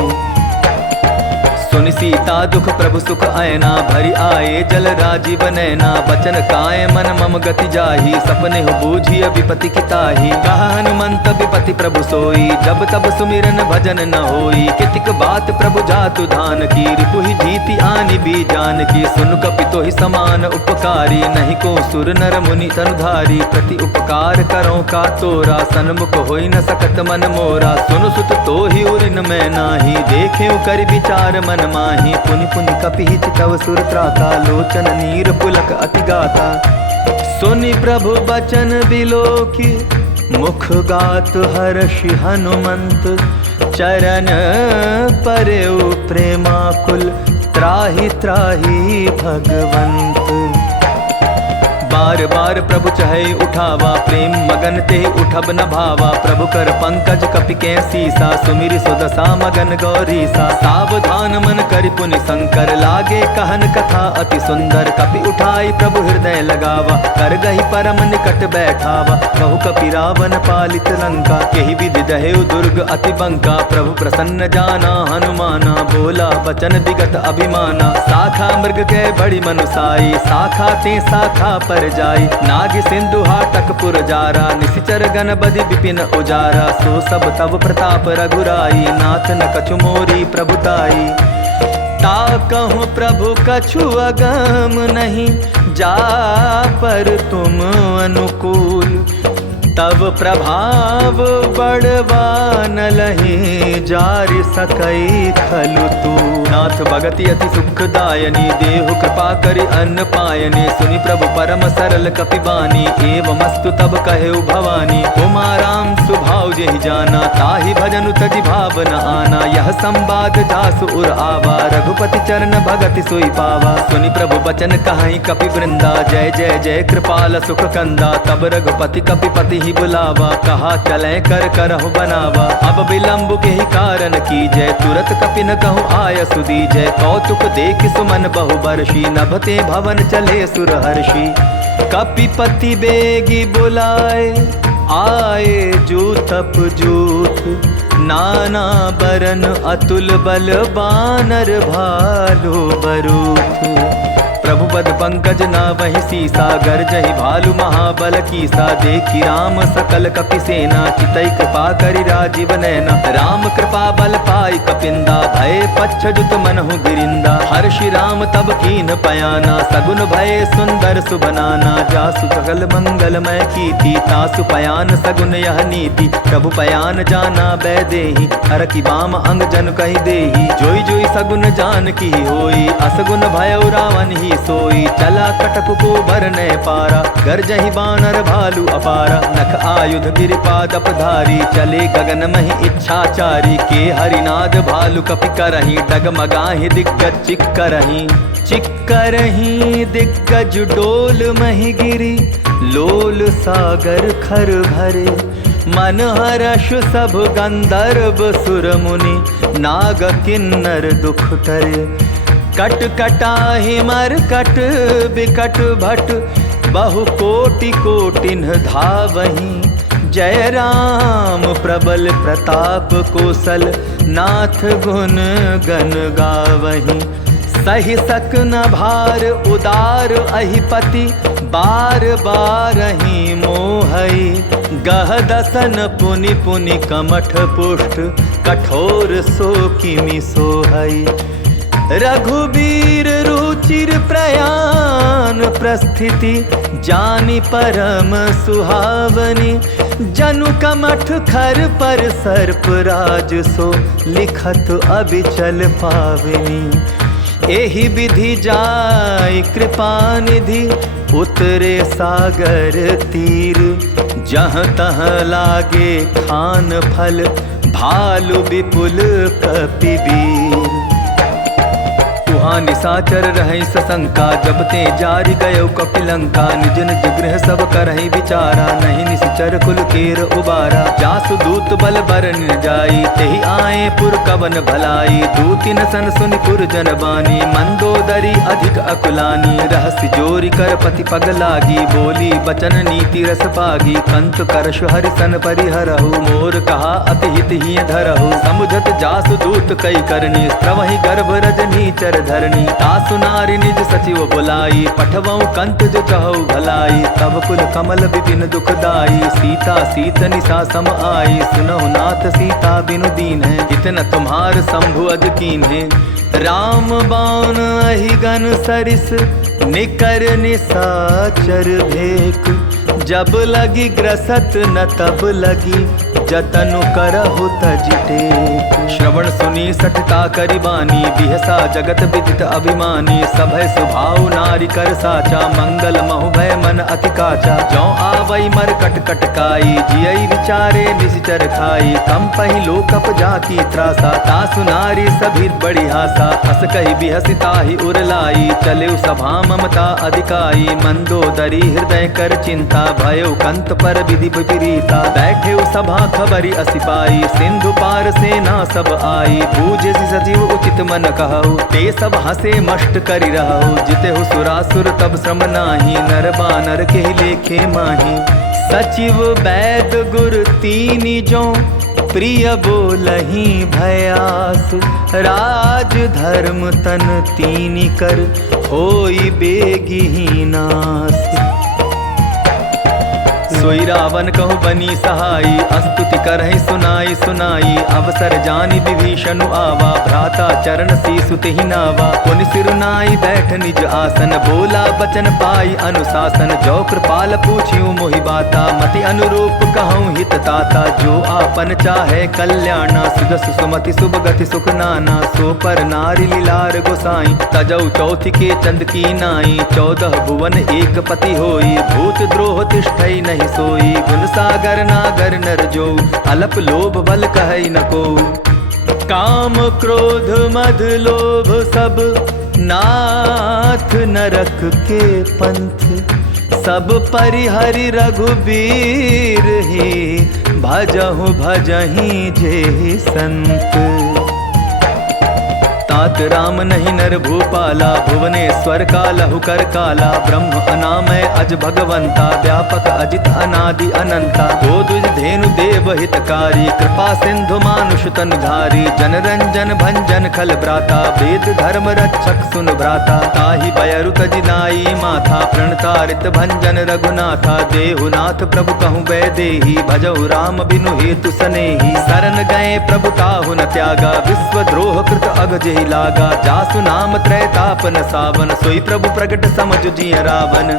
सुनि सीता दुख प्रभु सुख आयना, भरि आए जल राजीव नैना। बचन काय मन मम गति जाही, सपने हो बूझिय विपति की ताही। कहा हनुमंत विपति प्रभु सोई, जब तब सुमिरन भजन न होई। कितिक बात प्रभु जातु धान की, रिपुहि जीति आनि भी जान की। सुन कपितो ही समान उपकारी, नहीं को सुर नर मुनि तनुधारी। प्रति उपकार करो का तोरा, सन्मुख होई न सकत मन मोरा। सुनु सुत तो ही उरिन मैं नाही, देखे कर विचार मन माही। पुनि पुनि कपिहि चितव सुर त्राता, लोचन नीर पुलक अति गाता। सुनि प्रभु बचन बिलोकी, मुख गात हर्षि हनुमंत। चरण परेउ प्रेमाकुल, त्राहि त्राहि भगवंत। बार बार प्रभु चहे उठावा, प्रेम मगन ते उठब न भावा। प्रभु कर पंकज कपि के सीसा, सुमिरि सुदशा मगन गौरीसा। सावधान मन करि पुनि शंकर, लागे कहन कथा अति सुंदर। कपि उठाई प्रभु हृदय लगावा, कर गही परम निकट बैठावा। कहु कपि रावण पालित लंका, केहि विधि दहेउ दुर्ग अति बंका। प्रभु प्रसन्न जाना हनुमाना, बोला बचन विगत अभिमाना। साखा मृग के बड़ी मनुसाई, साखा ते साखा पर जाई। नाग सिंधु हाटक पुर जारा, निशिचर गण बदि विपिन उजारा। सो सब तब प्रताप रघुराई, नाथ न कछु मोरी प्रभुताई। ता कहूँ प्रभु कछु अगम नहीं, जा पर तुम अनुकूल। तब प्रभाव बड़वा न लही, जारि सकई खलु तू। नाथ भगति अति सुखदायनी, देहु कृपा करि अन्न पायनी। सुनि प्रभु परम सरल कपि बानी, एवमस्तु तब कहेउ भवानी। उमा राम सुभाव जेहि जाना, ताहि भजनु तजि भाव न आना। यह संवाद जासु उर आवा, रघुपति चरण भगति सोई पावा। सुनि प्रभु बचन कहाई कपि वृंदा, जय जय जय कृपाल सुख कंदा। तब रघुपति कपिपति बुलावा, कहा चले कर करहु बनावा। अब विलंब के ही कारण की जय, तुरत कपि न कहूँ आय सुदी जय। कौतुक देख सुमन बहु बरसी, नभते भवन चले सुर हर्षि। कपिपति बेगी बुलाए, आए जूथप जूथ। नाना बरन अतुल बल, बानर भालू बरूथ। प्रभु पद पंकज ना वही सीसा, गर्जहि भालु महाबल कीसा। देखी राम सकल कपि सेना, चितई कृपा करि राजीव नैना। राम कृपा बल पाई कपिंदा, भय पच्छजुत मनहु गिरिंदा। हर्षि राम तब कीन पयाना, सगुन भय सुंदर सुबनाना। जासु सकल मंगलमय कीर्ति, तासु पयान सगुन यह नीति। प्रभु पयान जाना बैदेहि, हर की बाम अंग जन कहि देहि। जोई जोई सगुन जान की होई, असगुन भय रावण ही सोई। चला कटक को भरने पारा, गर्जहि बानर भालू अपारा। नख आयुध गिरिपादप धारी, चले गगन महि इच्छाचारी। के हरिनाद भालु कपि करहि, डगमगाहि दिग्गज चिक्करहि। चिक्करहि दिग्गज डोल महि गिरी, लोल सागर खर भरे। मन हर्ष सब गंधर्व सुर मुनि, नाग किन्नर दुख टरे। कट कटाहि मर कट बिकट भट, बहु कोटि कोटिन धावहीं। जय राम प्रबल प्रताप कौशल, नाथ गुण गण गावहीं। सहि सक न भार उदार अहिपति, बार बार ही मोहई। गह दसन पुनि पुनि कमठ पुष्ट, कठोर सो किमि सोहई। रघुबीर रुचि चिर प्रयाण प्रस्थिति जानी परम सुहावनी। जनु कमठ खर पर सर्प राज सो लिखत अबिचल पावनी। एहि विधि जाय कृपा निधि उतरे सागर तीर। जहाँ तहाँ लागे खान फल भालु विपुल कपिवीर। वहाँ निशाचर रहे सशंका जब ते जारी गयो कपिलंका। निज निज गृह सब करहि विचारा नहीं निश्चर कुल केर उबारा। जासु दूत बल बरन न जाई तेहि आए पुर कवन भलाई। दूतिन सन सुनि पुर जन बानी मंदोदरी अधिक अकुलानी। रहस्य जोरी कर पति पग लागी बोली बचन नीति रस पागी। कंत करश हरिसन परिहरहु मोर कहा अति हित ही धरहु। समुझत जासु दूत कई करनी स्त्रवहि गर्भ रजनी चर धरनी। तासु नारी निज सचिव बुलाई पठवऊ कंत जो कहऊ भलाई। तब कुल कमल विपिन दुखदाई सीता सीत निशा सम आई। सुनहु नाथ सीता बिनु दीन है इतना तुम्हार शंभु अज कीन है। राम बाण अहिगन सरिस निकर निशाचर भेक। जब लगी ग्रसत न तब लगी जतनु करहु तज टेक। श्रवण सुनी सठता करि बानी बिहसा जगत विदित अभिमानी। सभय स्वभाव नारी कर साचा मंगल महु भय मन अति काचा। जौ आवई मर कट कटकाई जियई विचारे निश्चर खाई। कम पही लोकप जाकी त्रासा तासु नारी सभी बड़ी हासा। हस कही बिहसिता ही उरलाई चले सभा ममता अधिकाई। मंदोदरी हृदय कर चिंता भयो कंत पर विधि विपरीता। बैठे सभा खबरी असिपाई सिंधु पार सेना सब आई। बूझे सजीव उचित मन कहु ते सब हसे मष्ट करि रहु। जिते हो सुरासुर तब श्रम नाही नर बानर के लेखे माही। सचिव वैद गुर तीनि जो प्रिय बोलहि भयास। राज धर्म तन तीनि कर होई बेगिहि नास। सोई रावण कहु बनी सहाई अस्तुति करहि सुनाई सुनाई। अवसर जानि विभीषण आवा भ्राता चरण सीसु तेहि नावा। पुनि सिरुनाई बैठ निज आसन बोला बचन पाई अनुशासन। जो कृपाल पूछियो मोहि बाता मति अनुरूप कहूँ हित ताता। जो आपन चाहे कल्याणा सुजस सुमति शुभ गति सुख नाना। सो पर नारी लीलार गोसाई तजौ चौथि के चंद की नाई। 14 भुवन एक पति होई भूत द्रोह तिष्ठई नहीं सोई। गुण सागर नागर नर जो अलप लोभ बल कहै न को। काम क्रोध मद लोभ सब नाथ नरक के पंथ। सब परिहरि रघुबीर ही भजहु भजहि जे संत। तात राम नहीं नर भूपाला भुवनेश्वर कालहु कर काला। ब्रह्म अनामय अज भगवंता व्यापक अजित अनादि अनंता। गोदुज धेनु देव हितकारी कृपा सिंधु मानुष तनुधारी। जन रंजन भंजन खल भ्राता वेद धर्म रक्षक सुन भ्राता। ताहि बयरु तजिनाई माथा प्रणतारित भंजन रघुनाथा। देहुनाथ प्रभु कहूँ वैदेही भजहु राम बिनु हेतु सनेही। शरण गए प्रभु ताहु न त्यागा विश्वद्रोह कृत अग जेहि लागा। जासु नाम त्रैतापन सावन सोई प्रभु प्रगट समझ जिय रावण।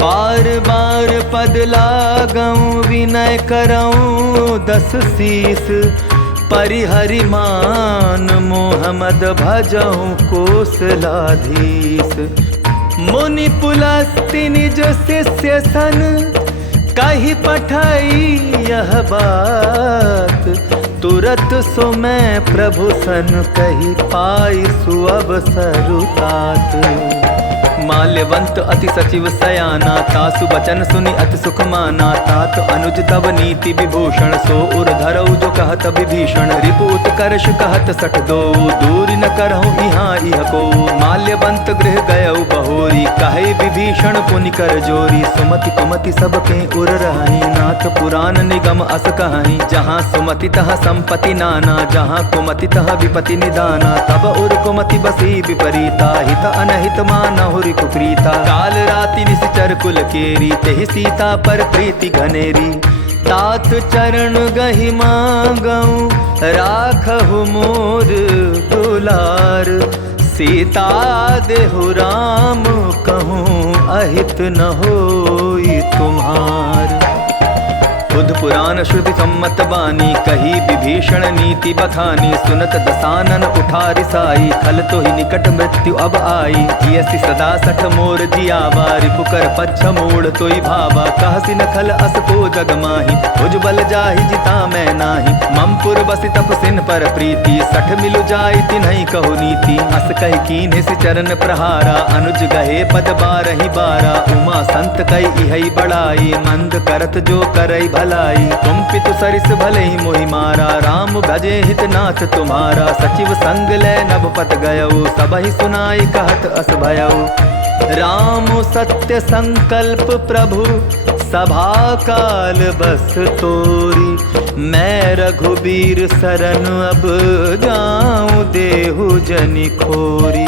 बार बार पद लागऊं विनय करऊं 10 शीस। परिहरि मान मोहम्मद भजहु कोसलाधीश। मुनि पुलस्ति निज शिष्य सन कही पठाई यह बात। तुरत सो मैं प्रभु सन कही पाई सुअवसरु तात। माल्यवंत अति सचिव सयाना तासु बचन सुनि अति सुख माना। तात अनुज तब नीति विभूषण सो उर धरऊ जो कहत विभीषण। रिपु उत्कर्ष कहत सठ दो दूर न करहु इहाँ इह को। माल्यवंत गृह गयऊ बहोरी कहे विभीषण पुनि कर जोरी। सुमति कुमति सबके उर रही नाथ पुराण निगम अस कहीं। जहाँ सुमति तहाँ संपत्ति नाना जहाँ कुमति तहाँ विपति निदाना। तब उर कुमति बसी विपरीता हित अनहित मानहुरि कुप्रीता। काल राति निश्चर कुल केरी तेहि सीता पर प्रीति घनेरी। तात चरण गहि मांगऊं राखहु मोर दुलार। सीता देहु राम कहूँ अहित न होई तुम्हार। बुध पुराण श्रुति सम्मत बानी कही विभीषण नीति बखानी। सुनत दसानन उठा रिसाई खल तो ही निकट मृत्यु अब आई। जियसि सदा सठ मोर जियावा रिपुकर पच्छ मोड़ तोई भावा। कहसी न खल अस को जग माही भुज बल जाहि जिता मैं नाही। ममपुर बसि तपसिन पर प्रीति सठ मिलु जाई तिन्हि कहु नीति। अस कहि कीन्हि सि चरण प्रहारा अनुज गहे पद बारहि बारा। उमा संत कई इहै बड़ाई मंद करत जो करई भलाई। तुम पितु सरिस भले ही मोहि मारा राम भजे हितनाथ तुम्हारा। सचिव संग ले नभ पत गयऊ सबहि सुनाई कहत अस भयऊ। राम सत्य संकल्प प्रभु सभा काल बस तोरी। मैं रघुबीर सरन अब जाऊं देहु जनि खोरी।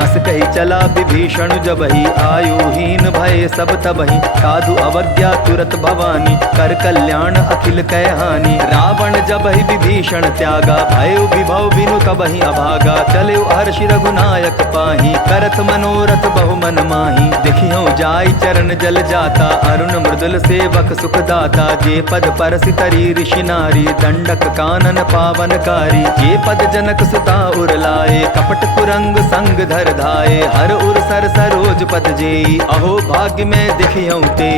अस कही चला विभीषण जबहि आयुहीन भय सब तबहि। साधु अवज्ञा तुरत भवानी कर कल्याण अखिल कह हानि। रावण जबहि विभीषण त्यागा भयो विभव बिनु तबहि अभागा। चले हर्षि रघुनायक पाही करत मनोरथ बहु मन माही। देखियो जाई चरण जल जाता अरुण मृदुल सेवक सुखदाता। जे पद परसि तरी ऋषि नारी दंडक कानन पावनकारी। जे पद जनक सुता उर लाए कपट कुरंग संग धर धाये। हर उर सर सरोज पद जेई अहो भाग्य में देखियौ ते।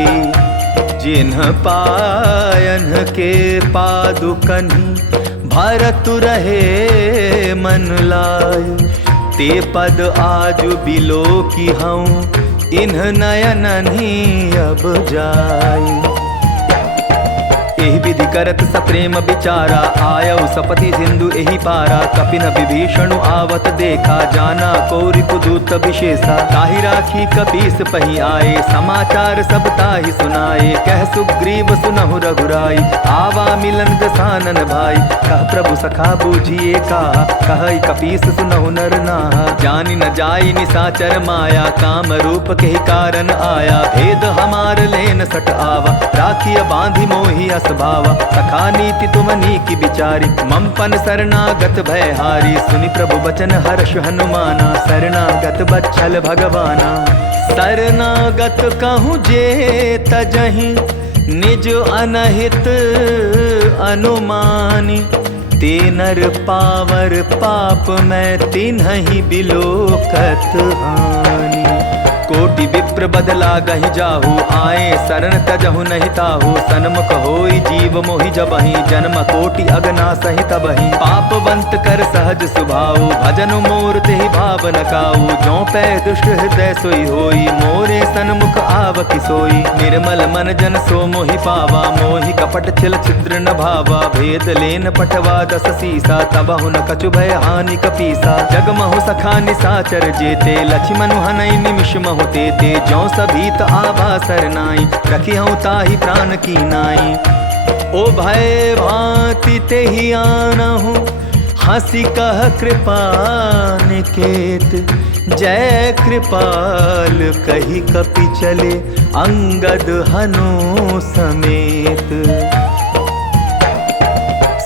जिन्ह पायन के पादुकन्हि भरतु रहे मन लाय। ते पद आजु बिलो की हूँ इन्ह नयनहि अब जाय। एहि विधि करत सप्रेम विचारा आयऊ सपति सिंधु एहि पारा। कपिन विभीषण आवत देखा जाना कौरि कुदूत विशेषा। ताहि राखी कपीस पही आए समाचार सब ताहि सुनाए। कह सुग्रीव सुनहु रघुराई आवा मिलन दसानन भाई। कह प्रभु सखा बूझिए का कहई कपीस सुनहु नर नाहा। जानि न जाई निसाचर माया काम रूप के कारण आया। भेद हमार लेन सट आवा राखिय बांधि मोहि अस भावा। सखा नीति तुम नीकी बिचारी ममपन शरणागत भयहारी। सुनि प्रभु बचन हर्ष हनुमाना शरणागत बच्छल भगवाना। शरणागत कहूँ जे तजहि निज अनहित अनुमानी। ते नर पावर पाप मैं तिन्हि बिलोकत हानि। कोटि विप्र बदला गहि जाहु आए शरण तजहु नहीं ताहु। सन्मुख होई जीव मोहि जबहि जन्म कोटि अगना सहि तबहि। पापवंत कर सहज सुभाऊ भजन मोर तेहि भाव न काऊ। जो पै दुष्ट हृदय सोई होई मोरे सन्मुख आव किसोई। निर्मल मन जन सो मोहि पावा मोहि कपट छिल छिद्र न भावा। भेद लेन पटवा दस सीसा तबहु न कछु भय हानि कपीसा। जगमहु सखा निसाचर जेते लक्ष्मण हनई निमिष महु ते। जो सभीत आभा सरनाई रखिहु ताहि प्राण की नाई। ओ भय भांति तेहि आनहु हंसी कह कृपा निकेत। जय कृपाल कही कपि चले अंगद हनु समेत।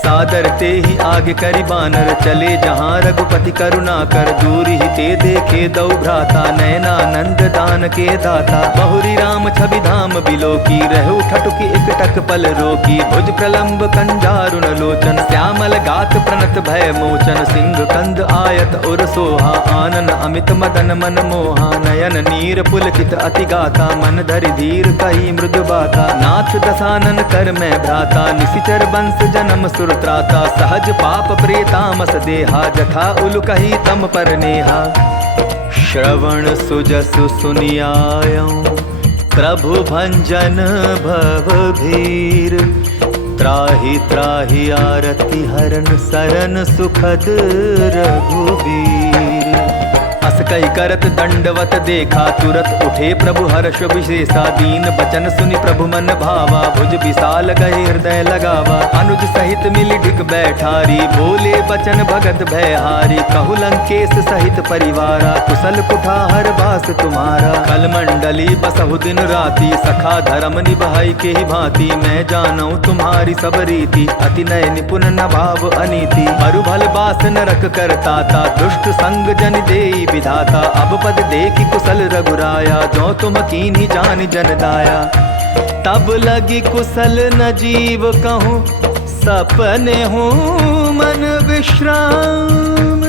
सादर ते ही आगे करि बानर चले जहाँ रघुपति करुणा कर। दूर ही ते देखे दौ भ्राता नयनानंद दान के दाता। बहुरी राम छवि धाम बिलो की रहु ठटुकी एक टक पल रोकी। भुज प्रलंब कंजारुण लोचन श्यामल गात प्रणत भय मोचन। सिंह कंद आयत उर सोहा आनन अमित मदन मन मोहा। नयन नीर पुलकित अति गाता मन धरि धीर कही मृदु बाता। नाथ दसानन कर मैं भ्राता निशिचर बंस जन्म सुर त्राता। सहज पाप प्रेतामस देहा जथा उल कही तम पर नेहा। श्रवण सुजसु सुनियायऊं प्रभु भंजन भव भीर। त्राहि त्राहि आरति हरन सरन सुखद रघुबीर। अस कही करत दंडवत देखा, तुरत उठे प्रभु हर्ष विशेषा। दीन बचन सुनि प्रभु मन भावा, भुज विशाल गए हृदय लगावा। अनुज सहित मिली ढिक बैठारी, बोले बचन भगत भयहारी। कहु लंकेश सहित परिवारा, कुशल कुठार बास तुम्हारा। कल मंडली बसहु दिन राति, सखा धर्म निभाई के ही भांति। मैं जानू तुम्हारी सब रीति, अति नय निपुण न भाव अनीति। मरु भल बास नरक करता था, दुष्ट संग जन देई विधाता। अब पद देखी कुशल रघुराया, जो तुम कीन्ही जान जन दाया। तब लगी कुशल न जीव कहूँ, सपने हूँ मन विश्राम।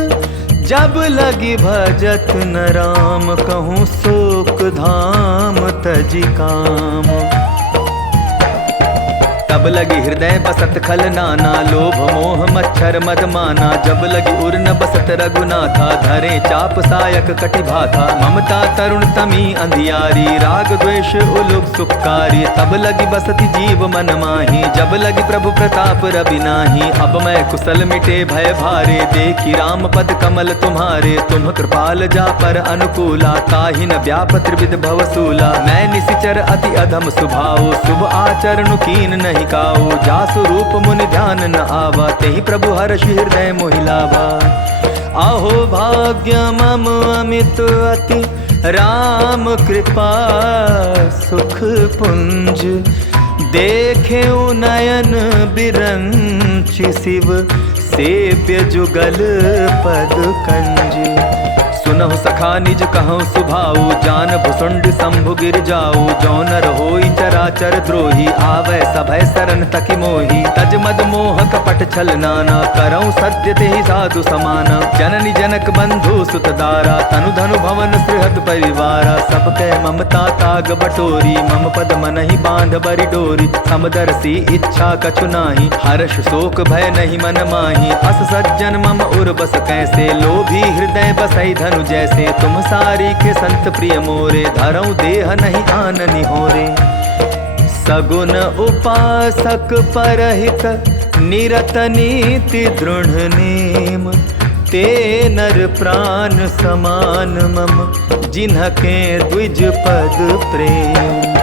जब लगी भजत न राम, कहूँ शोक धाम तजी काम। तब लगी हृदय बसत खल नाना, लोभ मोह मच्छर मद माना। जब लगी उर न बसत रघुनाथा, धरे चाप सायक कटि भाथा। ममता तरुण तमी अंधियारी, राग द्वेष उलुक सुखकारी। तब लगी बसती जीव मन माही, जब लगी प्रभु प्रताप रवि नाही। अब मैं कुशल मिटे भय भारे, देखी राम पद कमल तुम्हारे। तुम कृपाल जा पर अनुकूला, ताहि न व्याप त्रिविध भवसूला। मैं निशिचर अति अधम स्वभाव, शुभ आचरण कीन नहीं काऊ। जासु रूप मुनि ध्यान न आवा, तेहि प्रभु हर्ष हृदय मोहिलावा। आहो भाग्य मम अमित अति, राम कृपा सुख पुंज। देखे नयन बिरंचि, शिव सेव्य जुगल पद कंज। सुनहु सखा निज कहूँ सुभाऊ, जान भुसुंड शंभु गिर जाऊ। जौनर होई चराचर द्रोही, आवे सभय सरन तकि मोही। तज मद मोह कपट छल नाना, करऊँ सत्य तेहि साधु समाना। जननी जनक बंधु सुत दारा, तनु धनु भवन सृहद परिवारा। सब कह ममता ताग बटोरी, मम पद मनहि बांध बरि डोरी। समदर्शी इच्छा कछु नाही, हर्ष शोक भय नहीं मन माही। अस सज्जन मम उर बस कैसे, लोभी हृदय बसई धनु जैसे। तुम सारी के संत प्रिय मोरे, धरऊं देह नहीं आननि होरे। सगुन उपासक परहित, निरत नीति दृढ़ नेम। ते नर प्राण समान मम, जिन्हके द्विज पद प्रेम।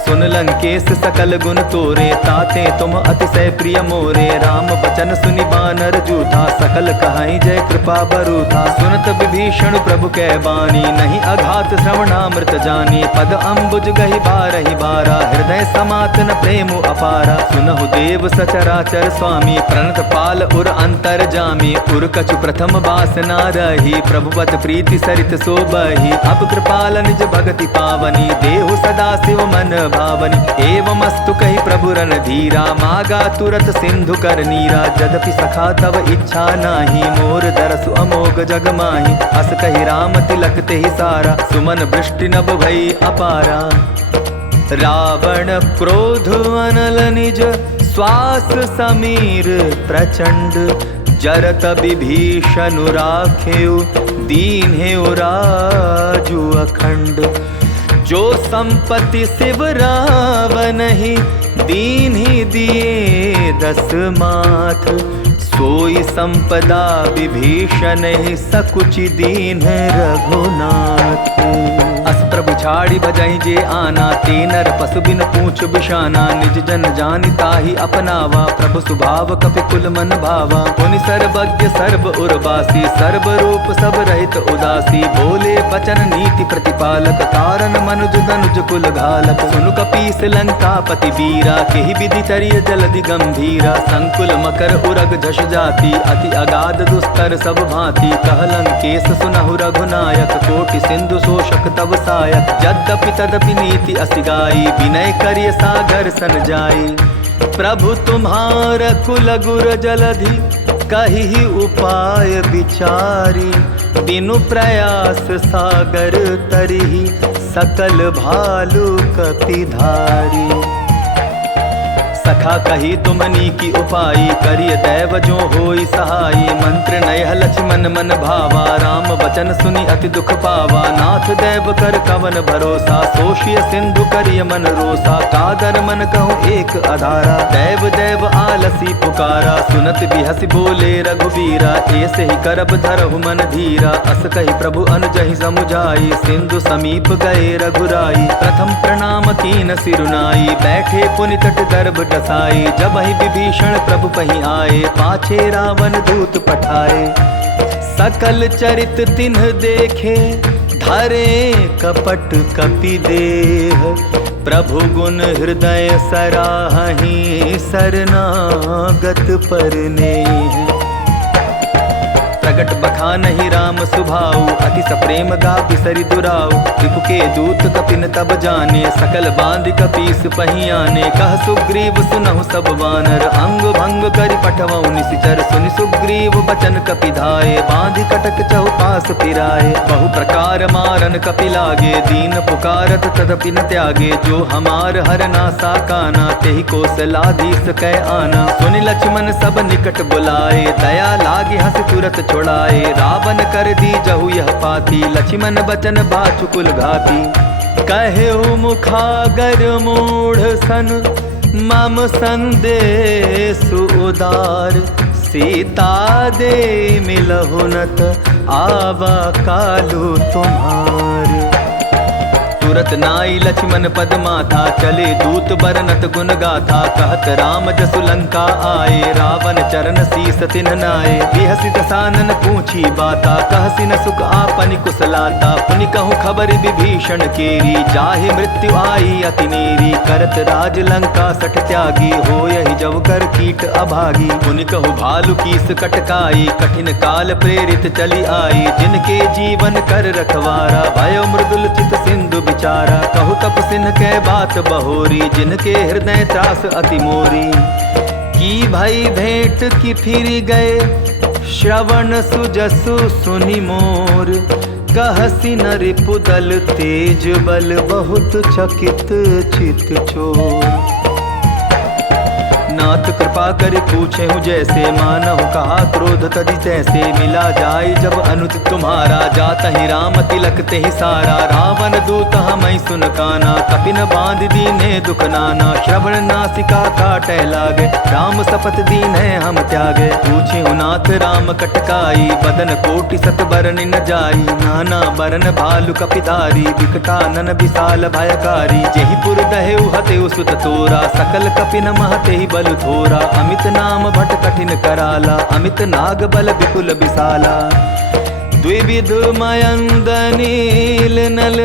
सुन लंकेश सकल गुण तोरे, ताते तुम अतिशय प्रिय मोरे। राम बचन सुनि बानर जूठा, सकल कहाई जय कृपा बरूथा। सुनत विभीषण प्रभु कै बानी, नहीं अघात श्रवणामृत जानी। पद अम्बुज गहि बारहि बारा, हृदय समात न प्रेम अपारा। सुनहु देव सचराचर स्वामी, प्रणत पाल उर अंतर जामी। उर कछु प्रथम बासना रही, प्रभुपत प्रीति सरित सोबही। अब कृपाल निज भगति पावनी, देहु सदा शिव मन भावनी। एवमस्तु कहि प्रभु रन धीरा, मागा तुरत सिंधु कर नीरा। यद्यपि सखा तव इच्छा नाही, मोर दरसु अमोघ जग माही। हस कहि राम तिलक तेहि सारा, सुमन वृष्टि नभ भई अपारा। रावण क्रोध अनल निज, श्वास समीर प्रचंड। जरत विभीषण राखेउ, दीन्हेउ राजु अखंड। जो संपत्ति शिव रावण ही, दीन ही दिए दस माथ। सोई संपदा विभीषण ही, सकुचि दीन रघुनाथ। अस प्रभु छाड़ी बजाई जे आना, ते नर पशु बिन पूछ बिशाना। निज जन जानि ताहि अपनावा, प्रभु स्वभाव कपि कुल मन भावा। पुनि सर्वज्ञ सर्व उर्वासी, सर्व रूप सब रहित उदासी। बोले बचन नीति प्रतिपालक, तारन मनुज धनुज कुल घालक। सुनु कपीस लंकापति वीरा, केहि विधि तरिय जलधि गंभीरा। संकुल मकर उरग झष जाति, अति अगाध दुस्तर सब भांति। कह लंकेश सुनहु रघुनायक, कोटि सिंधु शोषक तब सायक। यद्यपि तदपि नीति असि गाई, विनय करिय सागर सन जाई। प्रभु तुम्हार कुल गुर जलधि, कहि उपाय विचारी। बिनु प्रयास सागर तरिहि, सकल भालु कपिधारी। सखा कही तुमनी की उपाई, करिय दैव जो होई सहाई। मंत्र नयह लक्ष्मण मन भावा, राम वचन सुनि अति दुख पावा। नाथ दैव कर कवन भरोसा, सोशिय सिंधु करिय मन रोसा। कादर मन कहूँ एक आधारा, दैव दैव आलसी पुकारा। सुनत बिहसी बोले रघुबीरा, ऐसे ही करब धरहु मन धीरा। अस कही प्रभु अनुजहि समुझाई, सिंधु समीप गए रघुराई। प्रथम प्रणाम कीन सिरुनाई, बैठे पुनि तट गर्भ डसाई। जब ही विभीषण प्रभु पही आए, पाछे रावण दूत पठाए। सकल चरित तिन्ह देखे, धरे कपट कपि देह। प्रभु गुण हृदय सराहि, शरणागत परनेह। प्रगट बखानहि राम सुभाऊ, अति सप्रेम गा बिसरि दुराऊ। रिपु के दूत कपिन तब जाने, सकल बांधि कपीस पहियाने। कह सुग्रीव सुनहु सब वानर, अंग भंग करि पठवऊ निशिचर। सुनि सुग्रीव बचन कपि धाये, बांधि कटक चहुपास फिराए। बहु प्रकार मारन कपि लागे, दीन पुकारत तदपि न त्यागे। जो हमार हरना साकाना, तेहि कौशलाधीश कै आना। सुनि लक्ष्मण सब निकट बुलाए, दया लागे हंस तुरत छोड़ाए। रावण कर दी जहु यह पाती, लक्ष्मण बचन बाचुकुल घाती। कहेउ मुखागर मूढ़ सन, मम संदेश उदार। सीता दे मिलहु नत, आवा कालु तुम्हार। तुरत नाई लक्ष्मण पद माथा, चले दूत बरनत गुण गाथा। कहत राम जसु लंका आए, रावण चरण शीस तिन्ह नाए। बिहसि दसानन पूछी बाता, कहसि न सुख आपनि कुशलाता। पुनि कहूँ खबर विभीषण केरी, जाहि मृत्यु आई अति नेरी। करत राज लंका सठ त्यागी, होयहि जब कर कीट अभागी। पुनि कहूँ भालु कीस कटकाई, कठिन काल प्रेरित चली आई। जिनके जीवन कर रखवारा, भयो मृदुल चित सिंधु विचारा। कहु तप सिन्ह के बात बहोरी, जिनके हृदय त्रास अति मोरी। की भई भेंट की फिर गए, श्रवण सुजसु सुनि मोर। कहसि न रिपुदल तेज बल, बहुत चकित चित चोर। नाथ कृपा करि पूछेहु जैसे, मानहु कहा क्रोध तदि तैसे। मिला जाय जब अनुज तुम्हारा, जातहि राम तिलक तेहि सारा। रावण दूत हमहि सुन काना, कपिन बांध दीने दुख नाना। श्रवण नासिका काटै लागे, राम शपथ दीन्हे हम त्यागे। पूछेहु नाथ राम कटकाई, बदन कोटि सत बरन न जाई। नाना बरन भालु कपिधारी, विकटानन विशाल भयकारी। जेहि पुर दहेउ हतेउ सुत तोरा, सकल कपिन महतेहि बल थोरा। अमित नाम भट कठिन कराला, अमित नाग बल विपुल विशाला। द्विविध मयंद नील नल,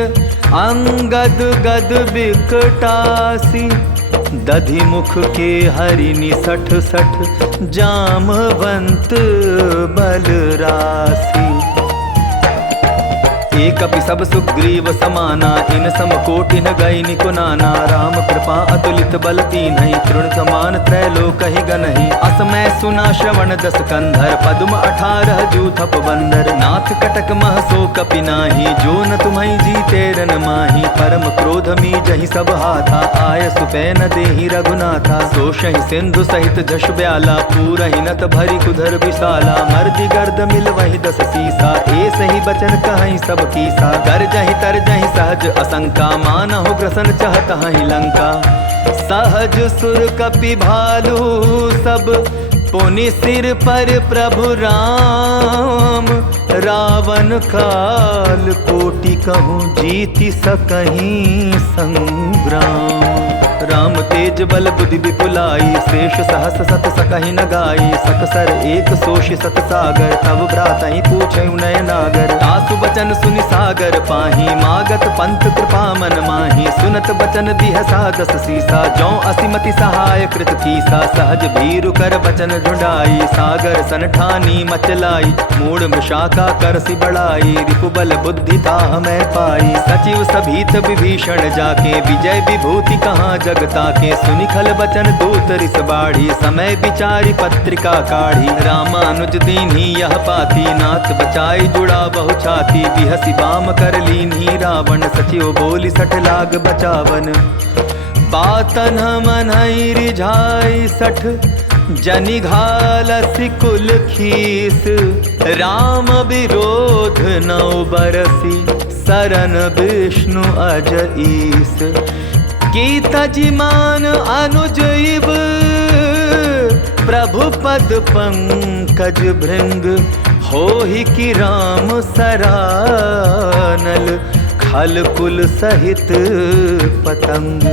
अंगद गद विकटासी। दधि मुख के हरिनि सठ सठ, जामवंत बल राशि। एक कपि सब सुग्रीव समाना, इन सम कोटि न गई निकुनाना। राम कृपा अतुलित बल तीन्हि, तृण समान त्रैलोकहि गनहि। असमय सुना श्रवण दस कंधर, पद्म 18 जूथप बंदर। नाथ कटक मह सो कपि नाही, जो न तुम्हि जीते रन माही। परम क्रोध मी जहि सब हाथा, आय सुपै न देहि रघुनाथा। सोषहि सिंधु सहित झष ब्याला, पूरहि नत भरि कुधर विशाला। मर्दि गर्द मिल वहि 10 सीसा, ऐसे ही बचन कहहि सब कीसा। गर्जहि तरजहि सहज असंका, मानहु ग्रसन चहत हहि लंका। सहज सुर कपि भालु सब, पुनि सिर पर प्रभु राम। रावण काल कोटि कहूँ, जीति सकहीं संग्राम। राम तेज बल बुद्धि विपुलाई, शेष सहस सत सकहि न गाई। सकसर एक सोषि सत सागर, तब भ्रातहि पूछेउ नय नागर। तासु बचन सुनि सागर पाही, मागत पंथ कृपा मन माही। सुनत बचन बिहसा 10 सीसा, जौ असिमति सहाय कृत कीसा। सहज भीरु कर बचन ढूंढाई, सागर सन ठानी मचलाई। मूढ़ मृषाका करसि बढ़ाई, रिपुबल बुद्धि ताह मैं पाई। सचिव सभीत विभीषण जाके, विजय विभूति कहाँ जगता के। सुनि खल बचन दूत रिस बाढ़ी, समय विचारी पत्रिका काढ़ी। रामानुज दीन्ही यह पाती, नाथ बचाई जुड़ा बहु छाती। बिहसी बाम कर लीन्ही रावण, सचिव बोली 60 लाग बचावन। बातन मनई रिझाई 60 जनि घालसी कुल खीस। राम विरोध 9 बरसी शरण विष्णु अज ईस। की तजिमान अनुज इव प्रभु पद पंकज भृंग। होहि कि राम सरानल खल कुल सहित पतंग।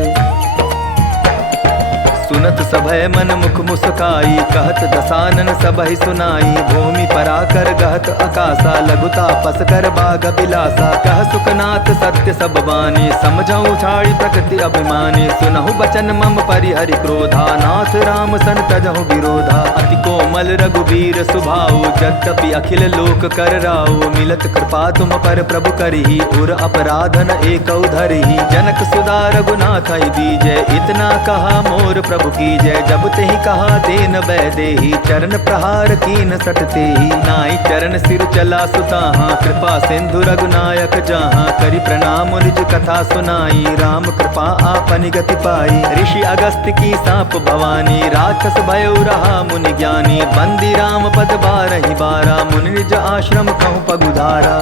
सुनत सभय मन मुख मुस्काई कहत दसानन सबहि सुनाई। भूमि पराकर गहत अकासा लघुता पस कर बाग बिलासा। कह सुखनाथ सत्य सब बानी समझऊ छाड़ी प्रकृति अभिमानी। सुनहु बचन मम परिहरि क्रोधा नाथ राम सन तजहु विरोधा। अति कोमल रघुबीर सुभाऊ यद्यपि अखिल लोक कर राऊ। मिलत कृपा तुम पर प्रभु करही उर अपराधन एक धरही। जनक सुधा रघुनाथ बीजय इतना कहा मोर प्रभु की जय। जब ते ही कहा देन वैदेही चरण प्रहार कीन सटते ही। नाई चरण सिर चला सुताहा कृपा सिंधु रघुनायक जहाँ। करि प्रणाम निज कथा सुनाई राम कृपा आपनि गति पाई। ऋषि अगस्त की साप भवानी राक्षस भयो रहा मुनि ज्ञानी। बंदी राम पद 12 बारा मुनि निज आश्रम कहूँ पगुधारा।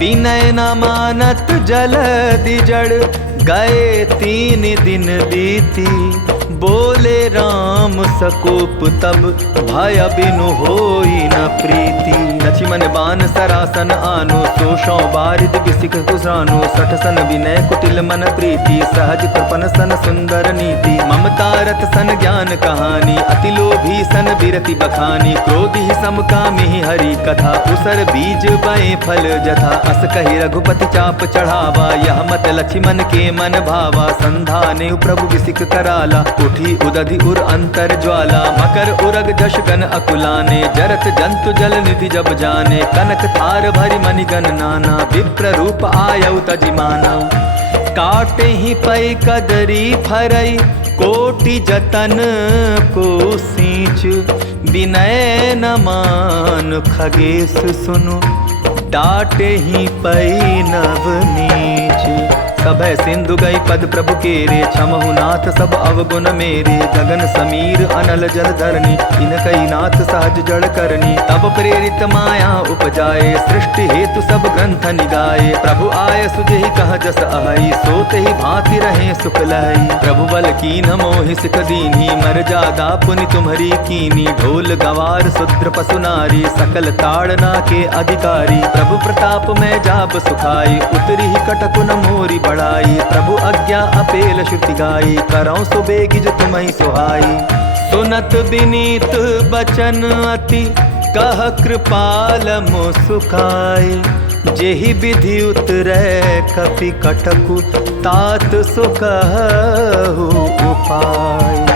विनय न मानत जलधि जड़ गए 3 दिन बीती। बोले राम सकोप तब भय बिनु होई न प्रीति। लक्ष्मण बान सरासन आनो सोशौ बारिद बिसिक कुसानो। 60 सन विनय कुटिल मन प्रीति सहज कृपन सन सुंदर नीति। ममता रथ सन ज्ञान कहानी अति लोभी सन बिरति बखानी। क्रोधि सम कामि हरि कथा उसर बीज बए फल जथा। अस कहि रघुपति चाप चढ़ावा यह मत लक्ष्मण के मन भावा। संधाने प्रभु बिसिक कराला उठी उदधि उर अंतर ज्वाला। मकर उरग जश गन अकुलाने जरत जंतु जल निधि जब जाने। कनक थार भरि मणिगण नाना विप्र रूप आयउ तजिमाना। काटे ही पै कदरी फरई कोटि जतन को सींच। विनय न मान खगेश सुनु डाटे ही पै नव नीच। सभय सिंधु गई पद प्रभु केरे छमहु नाथ सब अवगुण मेरे। गगन समीर अनल जल धरनी इनकई नाथ सहज जड़ करनी। तब प्रेरित माया उपजाए सृष्टि हेतु सब ग्रंथ निगाए। प्रभु आय सुजहि कह जस अहई सोते ही भांति रहे सुख लहई। प्रभु बल कीन मोहि सिख दीन्ही मर जादा पुनि तुम्हरी कीनी। ढोल गवार शूद्र पशु नारी सकल ताड़ना के अधिकारी। प्रभु प्रताप में जाब सुखाई उतरी ही कटकुन मोरी बढ़ाई। प्रभु आज्ञा अपेल श्रुति गाई करौं सुबेगी जो तुम्हि सुहाई। सुनत विनीत बचन अति कह कृपाल मुसुखाई। जेहि विधि उतरै कपि कटकु तात सुकहु उपाय।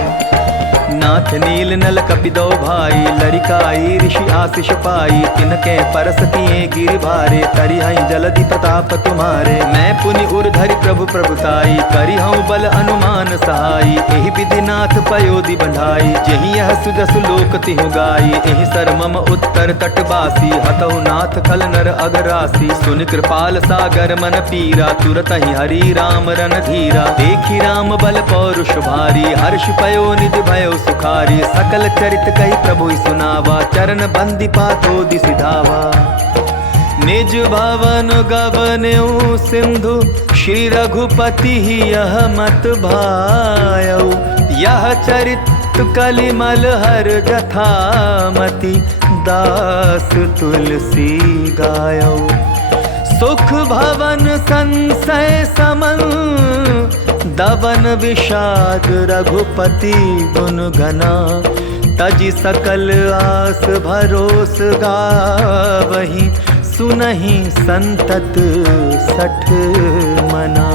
नाथ नील नल कपि दो भाई लरिकाई ऋषि आशीष पाई। तिनके परस तिए गिरि भारे तरिहई जलधि प्रताप तुम्हारे। मैं पुनि उर धरि प्रभु प्रभुताई करिहऊँ बल अनुमान सहाई। एहि विधि नाथ पयोधि बंधाई जेहि यह सुजसु लोक तिहु गाई। एहि सर मम उत्तर तटवासी हतहु नाथ खल नर अगरासी। सुन कृपाल सागर मन पीरा तुरत ही हरि राम रन धीरा। देखी राम बल पौरुष भारी हर्ष पयो निधि भयो सुखारी। सकल चरित कही प्रभु सुनावा चरण बंदी पातो दिसि धावा। निज भवन गवन्यु सिंधु श्री रघुपति यह मत भायऊ। यह चरित कलिमल हर जथामति दास तुलसी गायऊ। सुख भवन संशय समन दवन विषाद रघुपति गुण गना। तजि सकल आस भरोस गावहि सुनहि संतत 60 मना।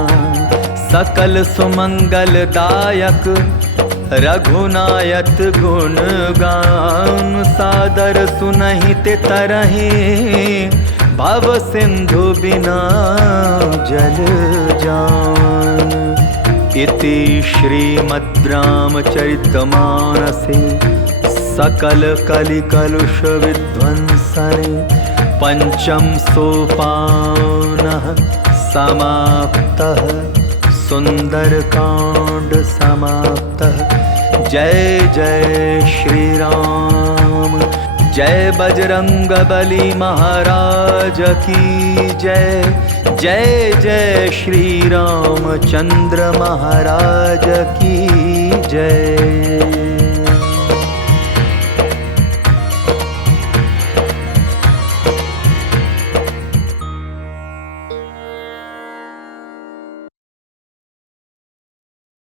सकल सुमंगल दायक रघुनायक गुण गान। सादर सुनहि ते तरहि भव सिंधु बिना जल जान। इति श्रीमद् रामचरितमानसे सकल कलि कलुष विध्वंसने पंचम सोपानः समाप्तः। सुंदर कांड समाप्तः। जय जय श्री राम। जय बजरंग बली महाराज की जय। जय जय श्री रामचंद्र महाराज की जय।